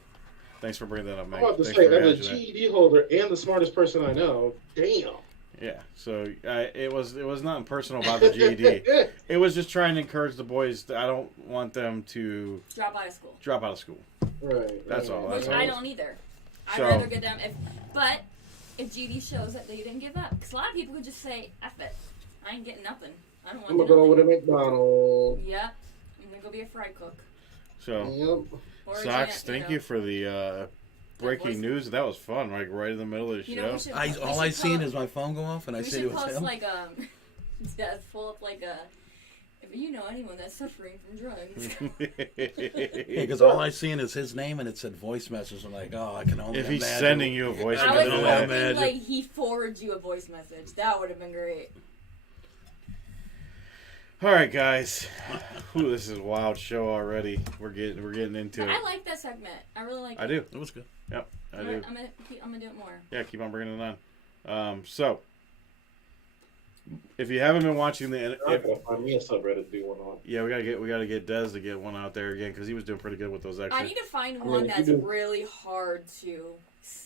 thanks for bringing that up, I'm Megan. about to Thanks say, for as a answering that. GED holder and the smartest person I know, damn. Yeah. So it was nothing personal about the GED. It was just trying to encourage the boys. I don't want them to Drop out of school. drop out of school. Right. That's right. all. Which That's I all. don't either. I'd So- rather get them if GD shows that they didn't give up. Because a lot of people could just say, F it. I ain't getting nothing. I don't I'm want gonna go nothing. with a McDonald's. Yep. I'm going to go be a fry cook. So, Yep. Or a SOCKZ, jam, thank you for the breaking voice- news. That was fun, like right in the middle of the You know, we show. should, All I seen is my phone go off, and I we see should it was post him. like pull up like a, if you know anyone that's suffering from drugs. Because all I seen is his name, and it said voice message. I'm like, oh, I can only If he's imagine. sending you a voice I I can was message, only hoping imagine. like he forwards you a voice message. That would have been great. all right, guys. Ooh, this is a wild show already. We're getting into But it. I like that segment. I really like I it. do. It was good. Yep, I I'm do. gonna do it more. Yeah, keep on bringing it on. So, if you haven't been watching I'm gonna find me a subreddit to do one on. yeah, we gotta get Des to get one out there again because he was doing pretty good with those I extras. need to find I mean, one if that's you do- really hard to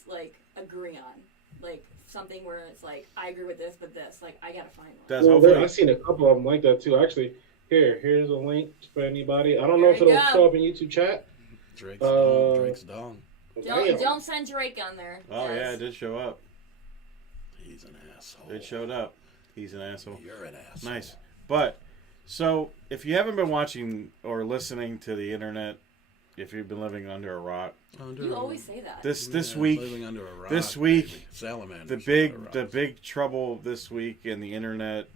like agree on, like something where it's like I agree with this, but this, like I gotta find one. Des, Well, hopefully, I've seen a couple of them like that too. Actually, here's a link for anybody. I don't know There if you it'll go. show up in YouTube chat. Drake's Uh, dong. Don't send Drake on there. oh Yes. yeah, it did show up. He's an asshole. It showed up. He's an asshole. You're an asshole. Nice. But, so, if you haven't been watching or listening to the internet, if you've been living under a rock, You always say that. this week, living under a rock, this week, baby. Salamanders the big trouble this week on the internet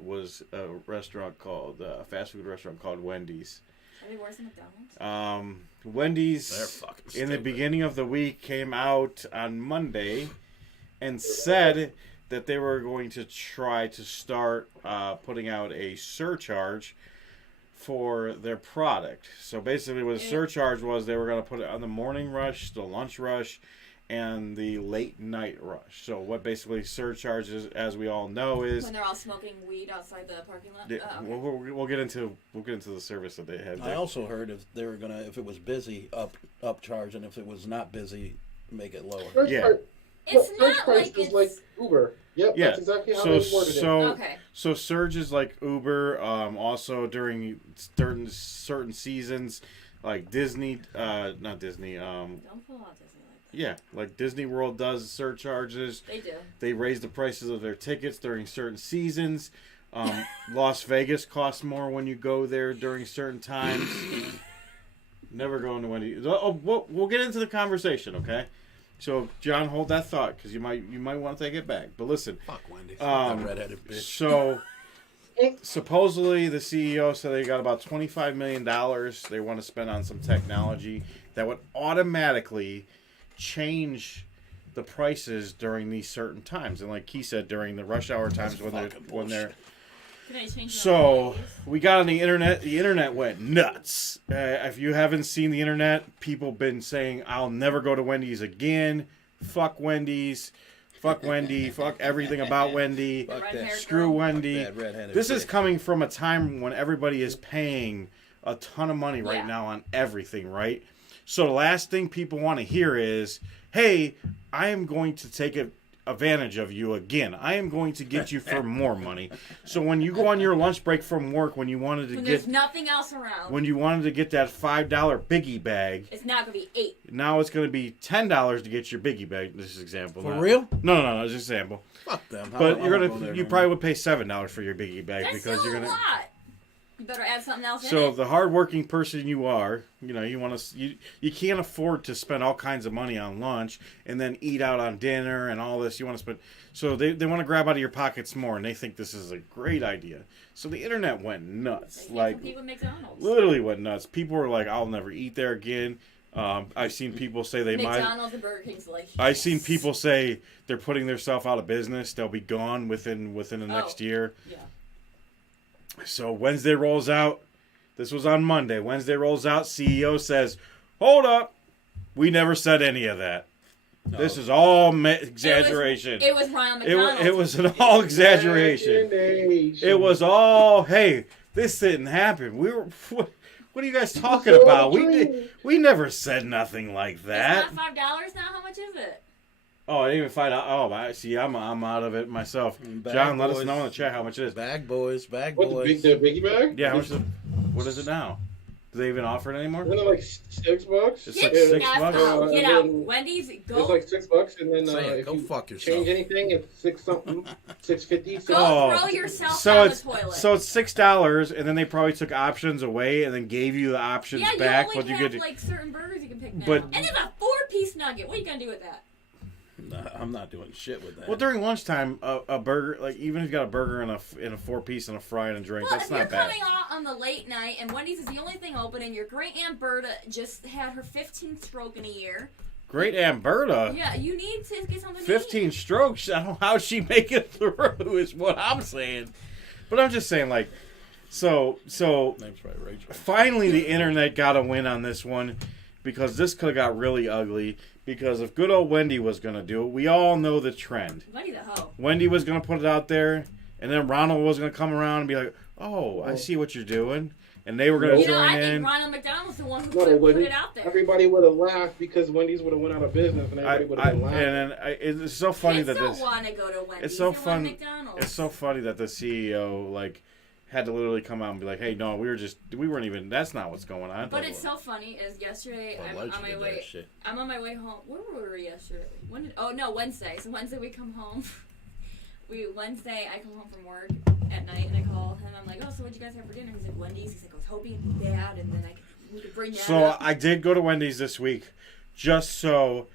was a restaurant called fast food restaurant called Wendy's. Are they worse than McDonald's? Wendy's They're fucking in the stupid. beginning of the week came out on Monday and said that they were going to try to start putting out a surcharge for their product. So basically what a surcharge was, they were going to put it on the morning rush, the lunch rush, and the late night rush. So what basically surcharges, as we all know, is When they're all smoking weed outside the parking lot? Okay. we'll get into the service that they had I there. also heard if they were gonna, if it was busy, upcharge, and if it was not busy, make it lower. Surge Yeah. price- It's surge not price like is it's... like Uber. Yep, Yeah. that's exactly how they worded it. Okay. So surge is like Uber. Also during certain seasons, like Disney, not Disney. Don't pull out Disney like that. Yeah, like Disney World does surcharges. They do. They raise the prices of their tickets during certain seasons. Las Vegas costs more when you go there during certain times. Never going to Wendy. Oh, we'll get into the conversation, okay? So, John, hold that thought because you might want to take it back. But listen, Fuck Wendy. That redheaded bitch. so supposedly the CEO said they got about $25 million they want to spend on some technology that would automatically change the prices during these certain times. And like he said, during the rush hour times when they're Can I change so we got on the internet. The internet went nuts. If you haven't seen the internet, people been saying, "I'll never go to Wendy's again. Fuck Wendy's. Fuck Wendy. Fuck everything about Wendy. Fuck that. Red-haired Screw girl. Wendy." That redheaded This is bitch. coming from a time when everybody is paying a ton of money right Yeah. now on everything, right? So the last thing people want to hear is, "Hey, I am going to take advantage of you again. I am going to get you for more money." So when you go on your lunch break from work, when you wanted to When get there's nothing else around, that $5 biggie bag, it's not going to be 8. now it's going to be $10 to get your biggie bag. This is example. For not- real? No, it's just an example. Fuck them. But I won't go there you no probably more. would pay $7 for your biggie bag That's because still you're a gonna. lot. You better add something else in So it. the hardworking person you are, you want to, you can't afford to spend all kinds of money on lunch and then eat out on dinner and all this. You want to spend, so they want to grab out of your pockets more, and they think this is a great idea. So the internet went nuts, They like compete with McDonald's. literally went nuts. People were like, "I'll never eat there again." I've seen people say they might. McDonald's and Burger King's like. I've seen yes. people say they're putting themselves out of business. They'll be gone within the next year. Yeah. So Wednesday rolls out. This was on Monday. Wednesday rolls out. CEO says, "Hold up. We never said any of that. No. This is all exaggeration. It was Ronald McDonald. It was an all exaggeration. It was all, hey, this didn't happen. We were, what are you guys talking about? We never said nothing like that." It's not $5 now. How much is it? Oh, I didn't even find out. Oh, I see. I'm out of it myself. Bag John, let us boys. know in the chat how much it is. Bag boys. What, the biggie bag? Yeah, how much? What is it now? Do they even offer it anymore? Isn't it like $6? It's Get like your $6 ass bucks? out. Get And out. then Wendy's, It's go. like $6, and then Say it. if Go you fuck yourself. change anything, it's 6 something, 650. Go Oh. throw yourself So down it's the toilet. so it's $6, and then they probably took options away and then gave you the options yeah, back. you but only you have get like certain burgers you can pick now. But- And it's a 4-piece nugget. What are you gonna do with that? Nah, I'm not doing shit with that. well during lunchtime a burger, like even if you got a burger and a 4-piece and a fry and a drink, Well, that's if you're not bad. coming out on the late night and Wendy's is the only thing open, and your great aunt Berta just had her 15th stroke in a year, Great Aunt Berta. yeah, you need to get something. 15 strokes. I don't know how she make it through. Is what I'm saying. But I'm just saying, like, so Name's right, Rachel. finally the internet got a win on this one because this could have got really ugly. Because if good old Wendy was going to do it, we all know the trend. Wendy the hoe. Wendy was going to put it out there, and then Ronald was going to come around and be like, "Oh, I see what you're doing," and they were going to You know, I join in. think Ronald McDonald's the one who No, they put wouldn't. it out there. Everybody would have laughed because Wendy's would have went out of business, and everybody would have been laughing. It's so funny Kids that don't this. want to go to Wendy's. It's so they want fun. McDonald's. It's so funny that the CEO like had to literally come out and be like, "Hey, no, we weren't even. That's not what's going on." But it's so funny. Is yesterday Well, I'm Legend on my did way. that shit. I'm on my way home. Where were we yesterday? Wednesday. So Wednesday we come home. Wednesday, I come home from work at night and I call him. I'm like, oh, so what'd you guys have for dinner? He's like, Wendy's. He's like, I was hoping bad, and then we could bring that So up. I did go to Wendy's this week, just so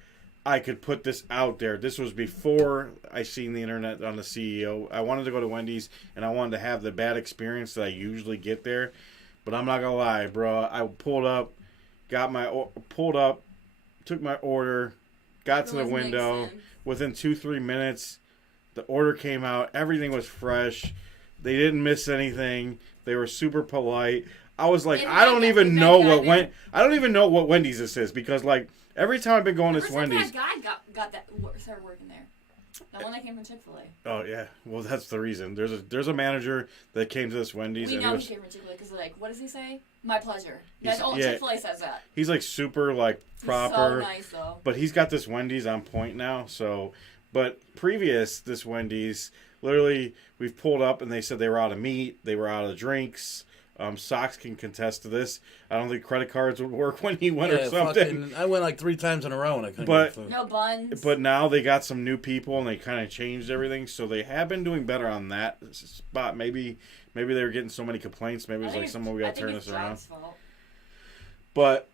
I could put this out there. This was before I seen the internet on the CEO. I wanted to go to Wendy's, and I wanted to have the bad experience that I usually get there. But I'm not gonna lie, bro. I pulled up, took my order, got to the window. Within 2-3 minutes, the order came out. Everything was fresh. They didn't miss anything. They were super polite. I was like, I don't even know what Wendy's this is, because like every time I've been going to Wendy's, that guy started working there. The one that came from Chick-fil-A. Oh yeah, well that's the reason. There's a manager that came to this Wendy's. We know he came from Chick-fil-A because like, what does he say? My pleasure. Chick-fil-A says that. He's like super like proper. He's so nice though. But he's got this Wendy's on point now. So, but previous this Wendy's, literally we've pulled up and they said they were out of meat, they were out of drinks. SOCKZ can contest to this. I don't think credit cards would work when he went or something. I went like 3 times in a row and I couldn't get food. No buns. But now they got some new people and they kind of changed everything. So they have been doing better on that spot. Maybe they were getting so many complaints. Maybe it was like, someone, we got to turn this around. Fault. But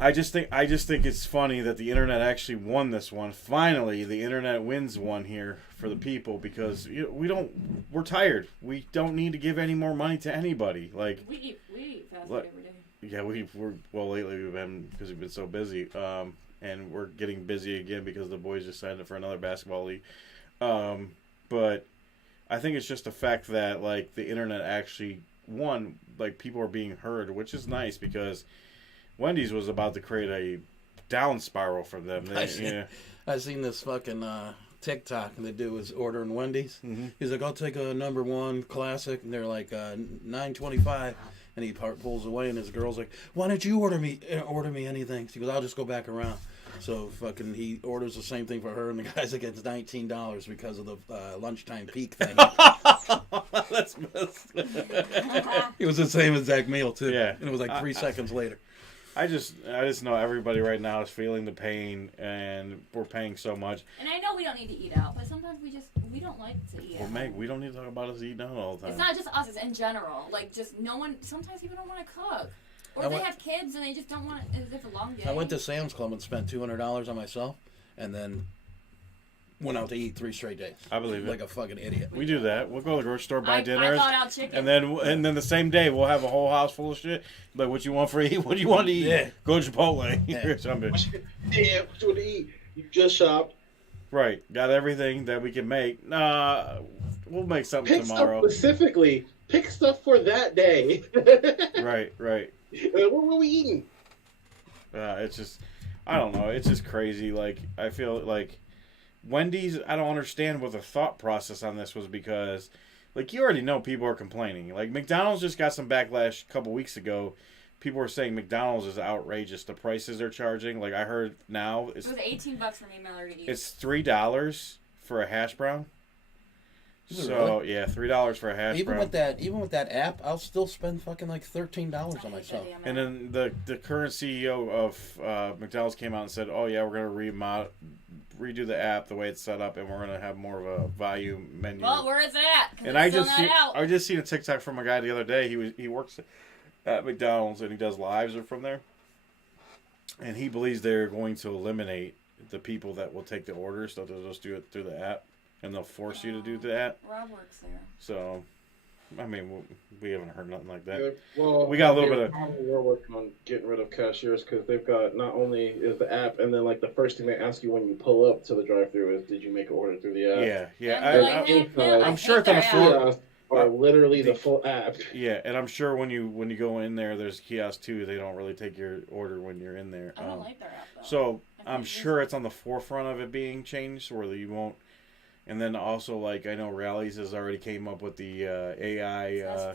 I just think it's funny that the internet actually won this one. Finally, the internet wins one here for the people, because we're tired. We don't need to give any more money to anybody. Like we eat fast food every day. Yeah, lately we've been, because we've been so busy, and we're getting busy again because the boys just signed up for another basketball league. But I think it's just the fact that like the internet actually won. Like people are being heard, which is nice, because Wendy's was about to create a down spiral for them. I seen this fucking TikTok, and the dude was ordering Wendy's. Mm-hmm. He's like, I'll take a number 1 classic, and they're like $9.25, and he pulls away, and his girl's like, why don't you order me anything? She goes, I'll just go back around. So fucking he orders the same thing for her, and the guy's like, it's $19 because of the lunchtime peak thing. That's messed. It was the same exact meal too. Yeah, and it was like 3 seconds later. I just know everybody right now is feeling the pain, and we're paying so much. And I know we don't need to eat out, but sometimes we don't like to eat out. Well, Meg, we don't need to talk about us eating out all the time. It's not just us; it's in general. Like, just no one. Sometimes people don't want to cook, or they have kids and they just don't want. It's a long day. I went to Sam's Club and spent $200 on myself, and then went out to eat 3 straight days. I believe it. Like a fucking idiot. We do that. We'll go to the grocery store, buy dinners, I thought out chicken. and then the same day we'll have a whole house full of shit. Like, what you want for eat? What do you want to eat? Yeah. Go to Chipotle. Yeah. Or something. Yeah, what you want to eat? You just shopped. Right. Got everything that we can make. We'll make something tomorrow. Pick stuff for that day. Right. What were we eating? It's just, I don't know. It's just crazy. Like, I feel like Wendy's, I don't understand what the thought process on this was, because, like, you already know people are complaining. Like, McDonald's just got some backlash a couple weeks ago. People were saying McDonald's is outrageous. The prices they're charging. Like, I heard now it was $18 for me and Mallory to eat. It's $3 for a hash brown. So really? Yeah, $3 for a hash brown. Even with that app, I'll still spend fucking like $13 on myself. And then the current CEO of McDonald's came out and said, "Oh yeah, we're gonna redo the app the way it's set up, and we're gonna have more of a value menu." Well, where is it at? And I just seen a TikTok from a guy the other day. He works at McDonald's and he does lives from there, and he believes they're going to eliminate the people that will take the orders, so they'll just do it through the app. And they'll force you to do that. Rob works there. So, I mean, we haven't heard nothing like that. Yeah, well, we got a little bit of. We're working on getting rid of cashiers, because they've got, not only is the app, and then like the first thing they ask you when you pull up to the drive-thru is, did you make an order through the app? Yeah. I'm sure it's on the kiosks are literally the full app. Yeah, and I'm sure when you go in there, there's kiosks too. They don't really take your order when you're in there. I don't like their app though. So I'm sure it's on the forefront of it being changed, where you won't. And then also, like, I know Rallies has already came up with the AI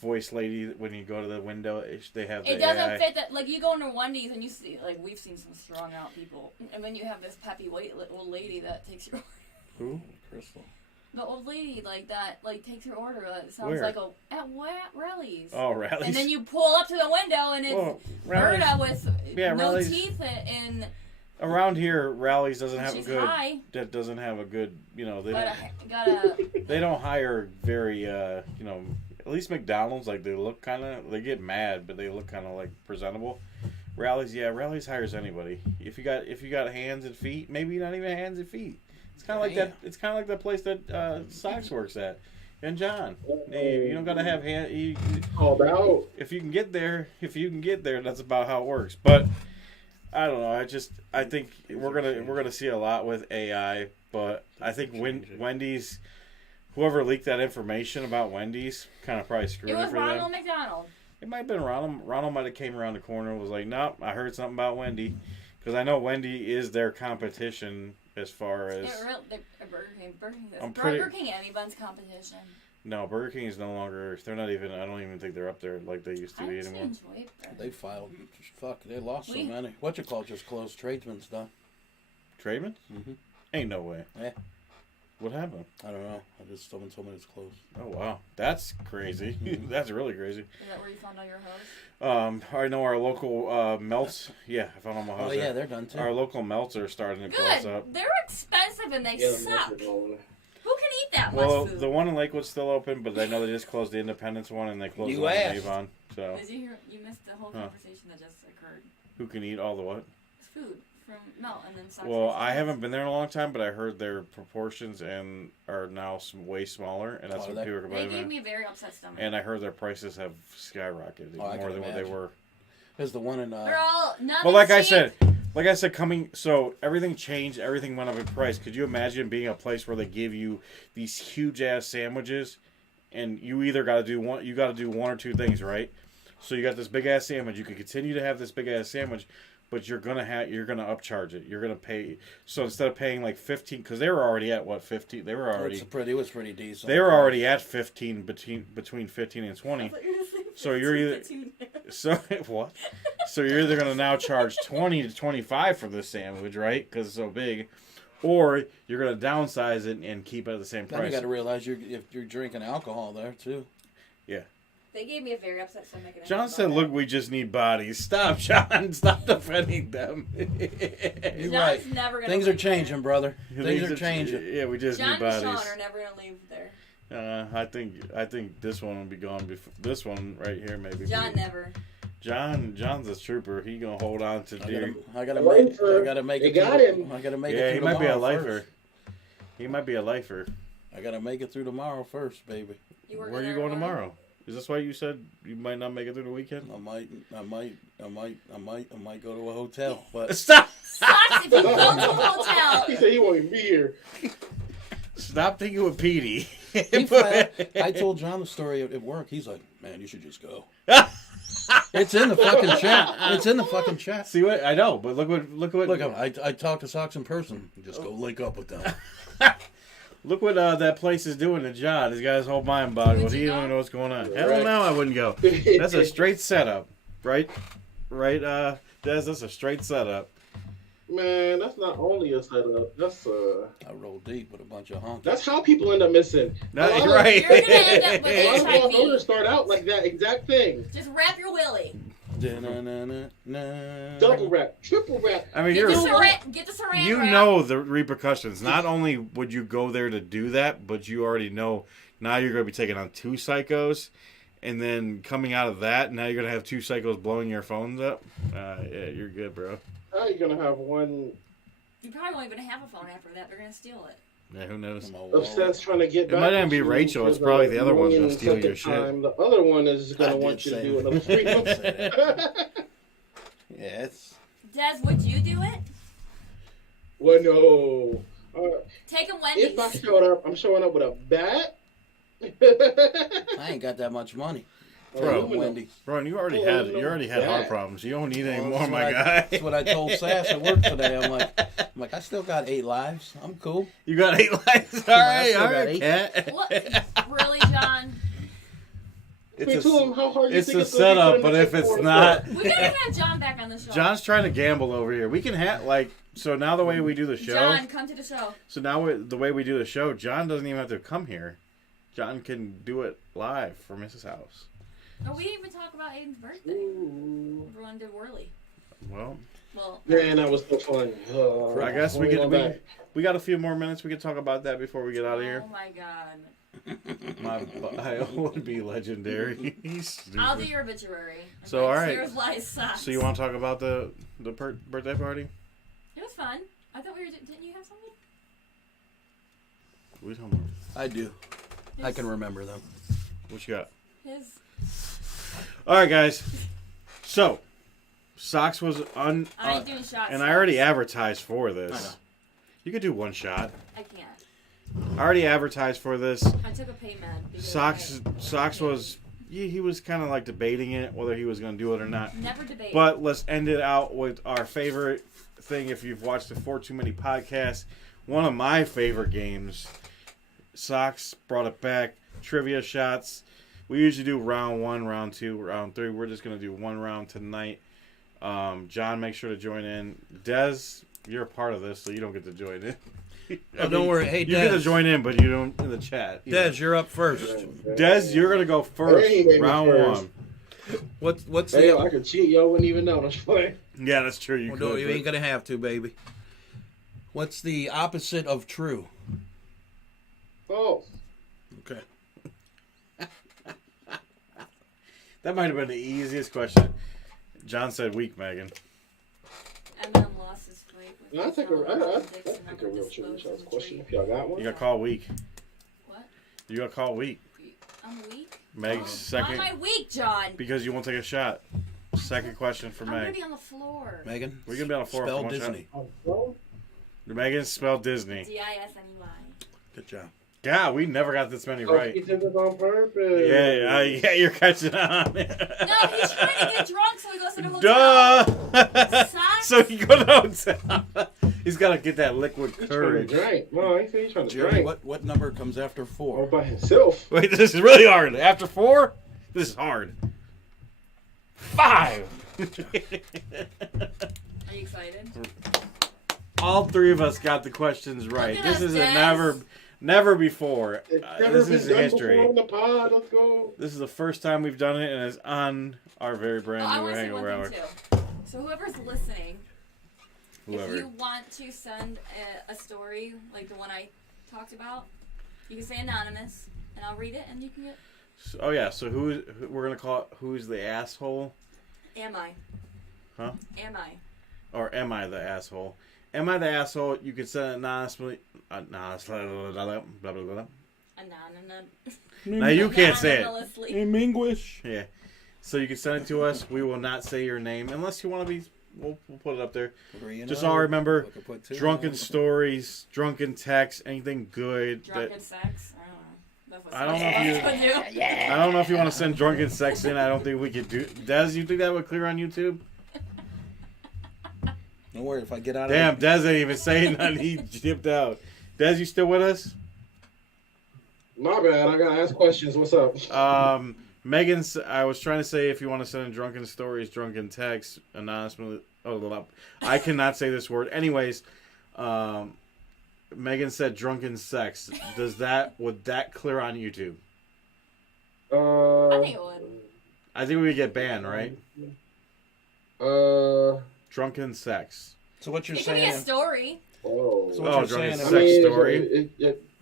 voice lady. When you go to the window, they have the It doesn't AI. fit that. Like, you go into Wendy's and you see, like, we've seen some strung out people. And then you have this peppy old lady that takes your order. Who? Crystal. The old lady, like, that, like, takes your order. It sounds Where? like at Rallies. Oh, Rallies. And then you pull up to the window and it's Berta with no Rallies. teeth and Around here, Rallies doesn't have She's a good. high. That doesn't have a good. You know, they But don't. gotta. They don't hire very. You know, at least McDonald's, like they look kind of. They get mad, but they look kind of like presentable. Rallies, yeah, Rallies hires anybody. If you got hands and feet, maybe not even hands and feet. It's kind of like that. It's kind of like the place that SOCKZ works at. And John, you don't gotta have hand. Called out. If you can get there, that's about how it works. But I don't know. I think we're gonna see a lot with AI. But I think Wendy's, whoever leaked that information about Wendy's, kind of probably screwed It was for Ronald them. McDonald. It might have been Ronald. Ronald might have came around the corner and was like, "Nope, I heard something about Wendy," because I know Wendy is their competition as far as. Burger King, anyone's competition. No, Burger King is no longer. They're not even. I don't even think they're up there like they used to be anymore. Enjoy it. They filed. Fuck, they lost so many. What you call it, just closed. Tradesman's done. Tradman? Mm-hmm. Ain't no way. Yeah. What happened? I don't know. Someone told me it's closed. Oh wow, that's crazy. That's really crazy. Is that where you found all your hose? I know our local Melts. Yeah, I found all my hose. Oh yeah, they're done too. Our local Melts are starting to close Good. up. They're expensive and they Yeah, suck. that's Who can eat that Well, much food? the one in Lakewood's still open, but I know they just closed the Independence one and they closed You the one in asked. Avon. So Did you hear? You missed the whole conversation that just occurred. who can eat all the what? Food from Melt and then SOCKZ. Well, I haven't been there in a long time, but I heard their proportions and are now way smaller, and that's Oh, what they- people are They complaining gave about. me a very upset stomach. And I heard their prices have skyrocketed Oh, I more can than what they imagine. were. There's the one in. They're all nothing. Well, like I cheap. said, so everything changed, everything went up in price. Could you imagine being a place where they give you these huge ass sandwiches, and you either got to do one or two things, right? So you got this big ass sandwich. You can continue to have this big ass sandwich, but you're gonna upcharge it. You're gonna pay. So instead of paying like 15, because they were already at what 15? They were already. It was pretty decent. They were already at 15 between 15 and 20. So you're either what? So you're either gonna now charge 20 to 25 for this sandwich, right? Because it's so big, or you're gonna downsize it and keep it at the same Then price. you got to realize if you're drinking alcohol there too. Yeah. They gave me a very upset stomach. John said, "Look, we just need bodies." Stop, John. Stop defending them. You're John's right. never gonna Things are leave changing, brother. Things Things are changing. Yeah, we just John need and bodies. Sean are never gonna leave there. I think this one will be gone before this one right here maybe. John never. John's a trooper. He gonna hold on to dear. I gotta make it. They got him. I gotta make it. Yeah, through he might be a tomorrow lifer. first. He might be a lifer. I gotta make it through tomorrow first, baby. Where are you going tomorrow? Is this why you said you might not make it through the weekend? I might go to a hotel. But Stop! Sucks if you go to a hotel. He said he won't even be here. Stop thinking with Petey. I told John the story at work. He's like, "Man, you should just go." It's in the fucking chat. It's in the fucking chat. See what I know, but look what. Look, I talked to SOCKZ in person. Just go link up with them. Look what that place is doing to John. He's got his whole mind boggled. He don't even know what's going on. Right. Hell no, I wouldn't go. That's a straight setup, right? Right, Des? That's a straight setup. Man, that's not only a setup. That's I roll deep with a bunch of honks. That's how people end up missing. No, A lot of- right. You're gonna end up with A lot of HIV. owners start out like that exact thing. Just wrap your willy. Double wrap, triple wrap. I mean, Get the you're. saran You wrap. know the repercussions. Not only would you go there to do that, but you already know now you're going to be taking on two psychos, and then coming out of that, now you're going to have two psychos blowing your phones up. Yeah, you're good, bro. Now you're gonna have one You probably won't even have a phone after that. They're gonna steal it. Yeah, who knows? obsessed trying to get It back. might not at be you Rachel, for it's probably the other one's gonna 1,000,000th steal your shit. time. The other one is I gonna did want you to say do that. another street. I did say Yeah, it's Des, would you do it? Well, no. Take him If I Wendy's. showed up, I'm showing up with a bat. I ain't got that much money. Bro, Wendy. Bro, and you already had Yeah. heart problems. You don't need any Well, more, that's my what guy. That's what I told Sass at work today. I'm like, I still got 8 lives. I'm cool. You got 8 lives. All I right, still all got right, 8. cat. What? Really, John? Wait, tell him how hard you It's think a it's gonna be setup, for but them to if get it's for not, We gotta have John back on the show. John's trying to gamble over here. We can have so now the way we do the show. John, come to the show. So now the way we do the show, John doesn't even have to come here. John can do it live from his house. Oh, we didn't even talk about Aiden's birthday. Ooh. Everyone did whirly. Well, Well, Man, that was so fun. I guess we Hold on could. back. We got a few more minutes. We could talk about that before we get out of here. oh my god. My bio would be legendary. He's stupid. I'll do your obituary. So, all right. Here's lies socks. So you want to talk about the birthday party? It was fun. I thought we were. Didn't you have something? We don't know. I do. I can remember them. What you got? His. All right, guys. So, SOCKZ was I ain't doing shots. and I already advertised for I know. this. You could do one shot. I can't. I already advertised for this. I took a pay med. because SOCKZ was he was kind of like debating it whether he was going to do it or not. Never debate. But let's end it out with our favorite thing. If you've watched the 4 Too Many podcast, one of my favorite games. SOCKZ brought it back. Trivia shots. We usually do round 1, round 2, round 3. We're just going to do one round tonight. John, make sure to join in. Des, you're a part of this, so you don't get to join in. Oh, don't worry. Hey, You get to Des. join in, but you don't in the chat. Des, you're up first. Des, you're going to go first. Hey, maybe Round first. 1. What's Hey, the... I could cheat. Y'all wouldn't even know. That's funny. Yeah, that's true. You Well, could. no, you but- ain't gonna have to, baby. What's the opposite of true? Oh, Okay. That might have been the easiest question. John said weak, Megan. Eminem lost his fight. with I think a Dixon real after trivia disposed shots of the question. tree. If y'all got one. You got called weak. What? You got called weak. I'm weak. Meg's Why second am I weak, John? because you won't take a shot. Second question for I'm gonna Meg. be on the floor. Megan? We're gonna be on the floor for Spell one Disney. Oh, well, shot. Megan spelled Disney. Disney. Good job. God, we never got this many oh, right. he did this on purpose. Yeah, you're catching on. No, he's trying to get drunk so he goes to the hotel. Duh. Socks? So he go to the hotel. He's got to get that liquid He's trying to courage. drink. No, I think he's trying to Jerry, drink. what number comes after All 4? by himself. Wait, this is really hard. After 4, this is hard. 5. Are you excited? All 3 of us got the questions right. at This us, is a Des. never before. It's never This been is done history. before on the pod. Let's go. This is the first time we've done it, and it's on our very I brand new want to say Hangover one Hour. thing too. So whoever's listening, if Whoever. you want to send a story like the one I talked about, you can say anonymous, and I'll read it, and you can get. Oh yeah, so we're gonna call it who's the asshole, Am I? Huh? Am I? or am I the asshole? Am I the asshole? You can send it anonymously. Blah, blah, blah, blah, blah. Now you can't say it. Anonymously. In English. Yeah. So you can send it to us. We will not say your name unless you want to be. We'll put it up there. Just all remember, drunken stories, drunken texts, anything good. Drunken sex? I don't know if I don't know if you want to send drunken sex in. I don't think we could do. Des, you think that would clear on YouTube? Don't worry, if I get out Damn, of Des ain't even saying nothing. He dipped out. Des, you still with us? My bad. I gotta ask questions. What's up? Megan's. I was trying to say if you want to send in drunken stories, drunken texts, anonymously. Oh, I cannot say this word. Anyways, Megan said drunken sex. Would that clear on YouTube? I think it would. I think we would get banned, right? Drunken sex. So what you're It could be a saying? story. Oh. So what Oh, you're drunken saying? sex story.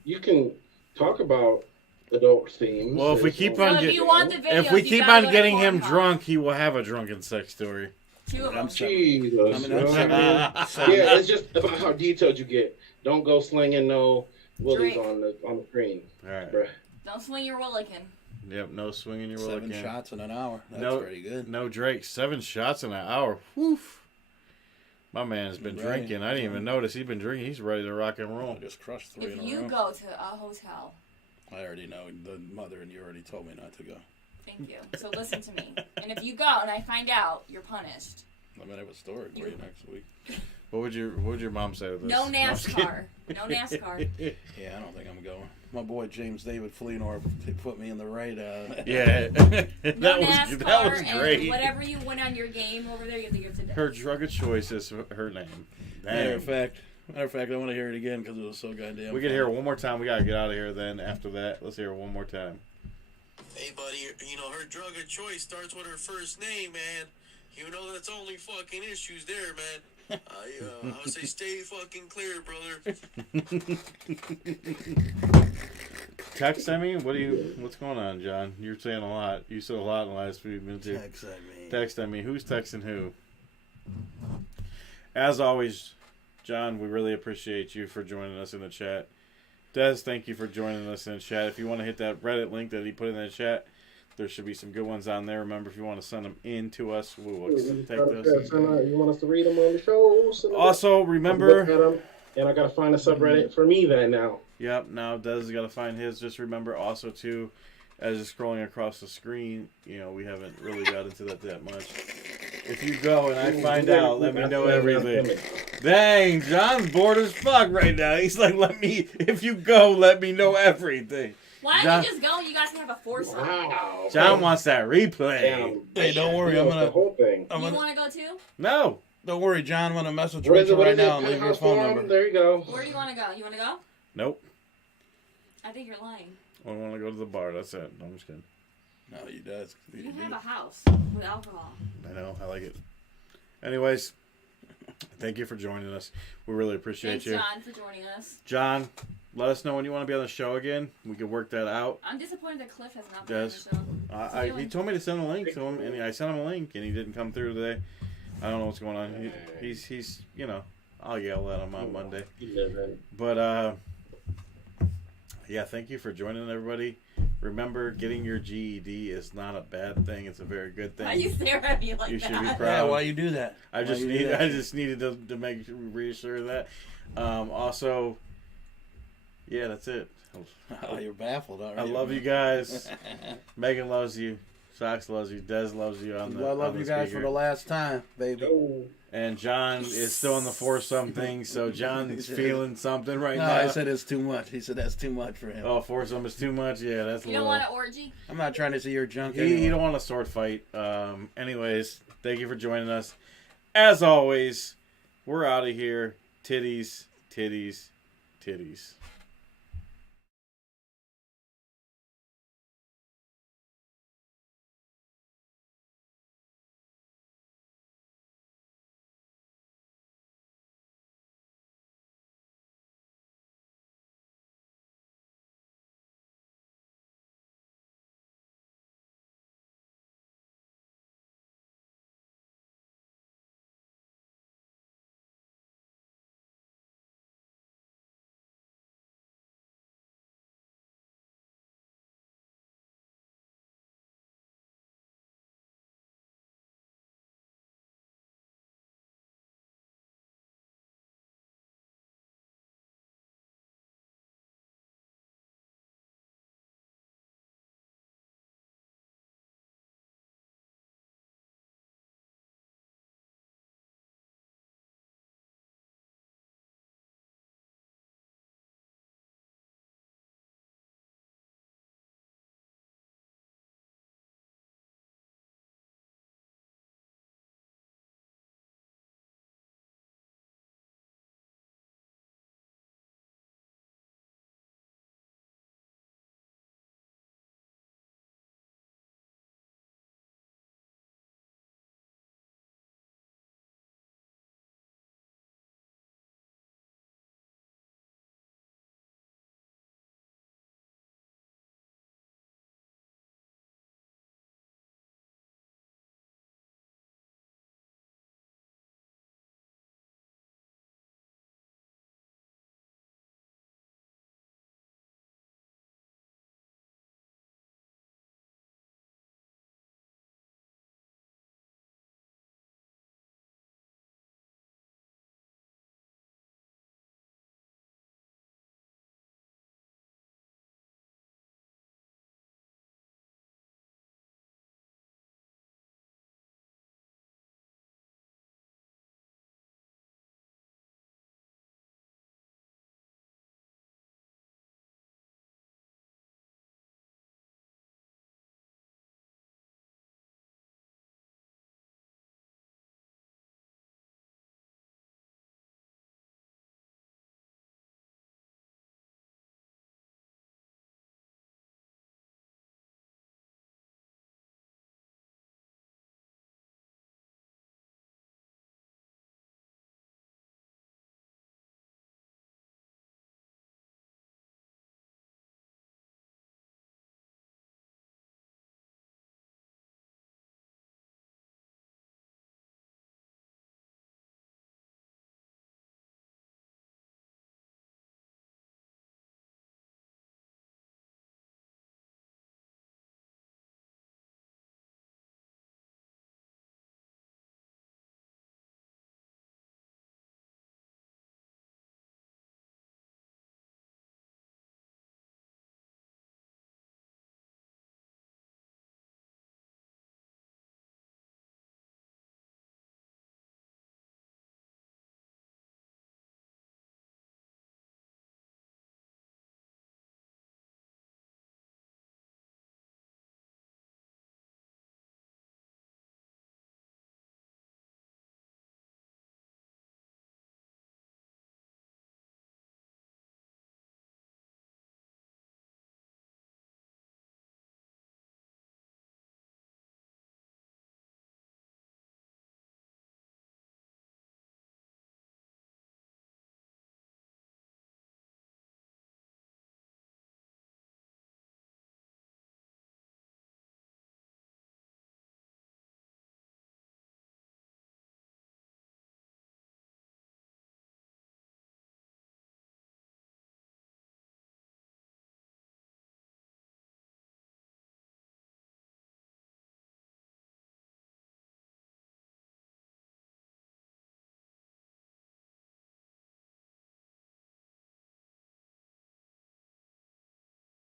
You can talk about adult themes. Well, if we keep So on if get- you want the video, If we you keep gotta on go to getting him Pornhub. drunk, he will have a drunken sex story. 2 of them. I'm Jesus. I mean, yeah, it's just about how detailed you get. Don't go slinging no willies Drink. on the screen. All right. Bruh. Don't swing your willikin. Yep. No swinging your will 7 again. shots in an hour. That's No- pretty good. No Drake. 7 shots in an hour. Woof. My man has been Right. drinking. I didn't even notice he's been drinking. He's ready to rock and roll. I just crushed 3 If in a you row. go to a hotel, I already know. The mother and you already told me not to go. thank you. So listen to me. And if you go and I find out, you're punished. I mean, I have a story for you next week. What would your mom say to this? No I'm just NASCAR. No NASCAR. kidding. Yeah, I don't think I'm going. My boy James David Fleenor put me in the right. Yeah. No that NASCAR was and great. whatever you win on your game over there, you have to give to Dad. Her drug of choice is her name. Matter Dang. of fact, I want to hear it again because it was so goddamn. We can funny. hear it one more time. We gotta get out of here. Then after that, let's hear it one more time. Hey, buddy, her drug of choice starts with her first name, man. You know that's only fucking issues there, man. I would say stay fucking clear, brother. Text me? What's going on, John? You're saying a lot. You said a lot in the last few minutes here. Text me. Who's texting who? As always, John, we really appreciate you for joining us in the chat. Des, thank you for joining us in the chat. If you want to hit that Reddit link that he put in the chat, there should be some good ones on there. Remember, if you want to send them in to us, we will take those. You want us to read them on the show? Also, remember... And I got to find a subreddit for me then now. Yep, now Des has got to find his. Just remember also, too, as you're scrolling across the screen, we haven't really got into that much. If you go and I find out, let me know everything. Dang, John's bored as fuck right now. He's like, if you go, let me know everything. Why don't you just go and you guys can have a foursome? Wow. John wants that replay. Hey, don't worry. I'm gonna. The whole thing. You want to go too? No. Don't worry, John. I'm gonna message Rachel right now and leave your phone number. There you go. Where do you want to go? You want to go? Nope. I think you're lying. I want to go to the bar. That's it. No, I'm just kidding. No, he does. You have a house with alcohol. I know. I like it. Anyways, thank you for joining us. We really appreciate you. Thanks, John, for joining us. John, let us know when you want to be on the show again. We can work that out. I'm disappointed that Cliff has not been on the show. He told me to send a link to him, and I sent him a link, and he didn't come through today. I don't know what's going on. He's I'll yell at him on Monday. But, yeah, thank you for joining everybody. Remember, getting your GED is not a bad thing. It's a very good thing. Why you stare at me like you that? should be proud. Yeah, why you do that? I just needed to make reassure that. Also, yeah, that's it. Oh, you're baffled already. I love you guys. Megan loves you. SOCKZ loves you. Des loves you. I love you guys for the last time, baby. And John is still in the foursome thing, so John's feeling something right now. I said it's too much. He said that's too much for him. Oh, foursome is too much? Yeah, that's a little... You don't want an orgy? I'm not trying to see your junk He don't want a sword fight. Anyways, thank you for joining us. As always, we're out of here. Titties, titties, titties.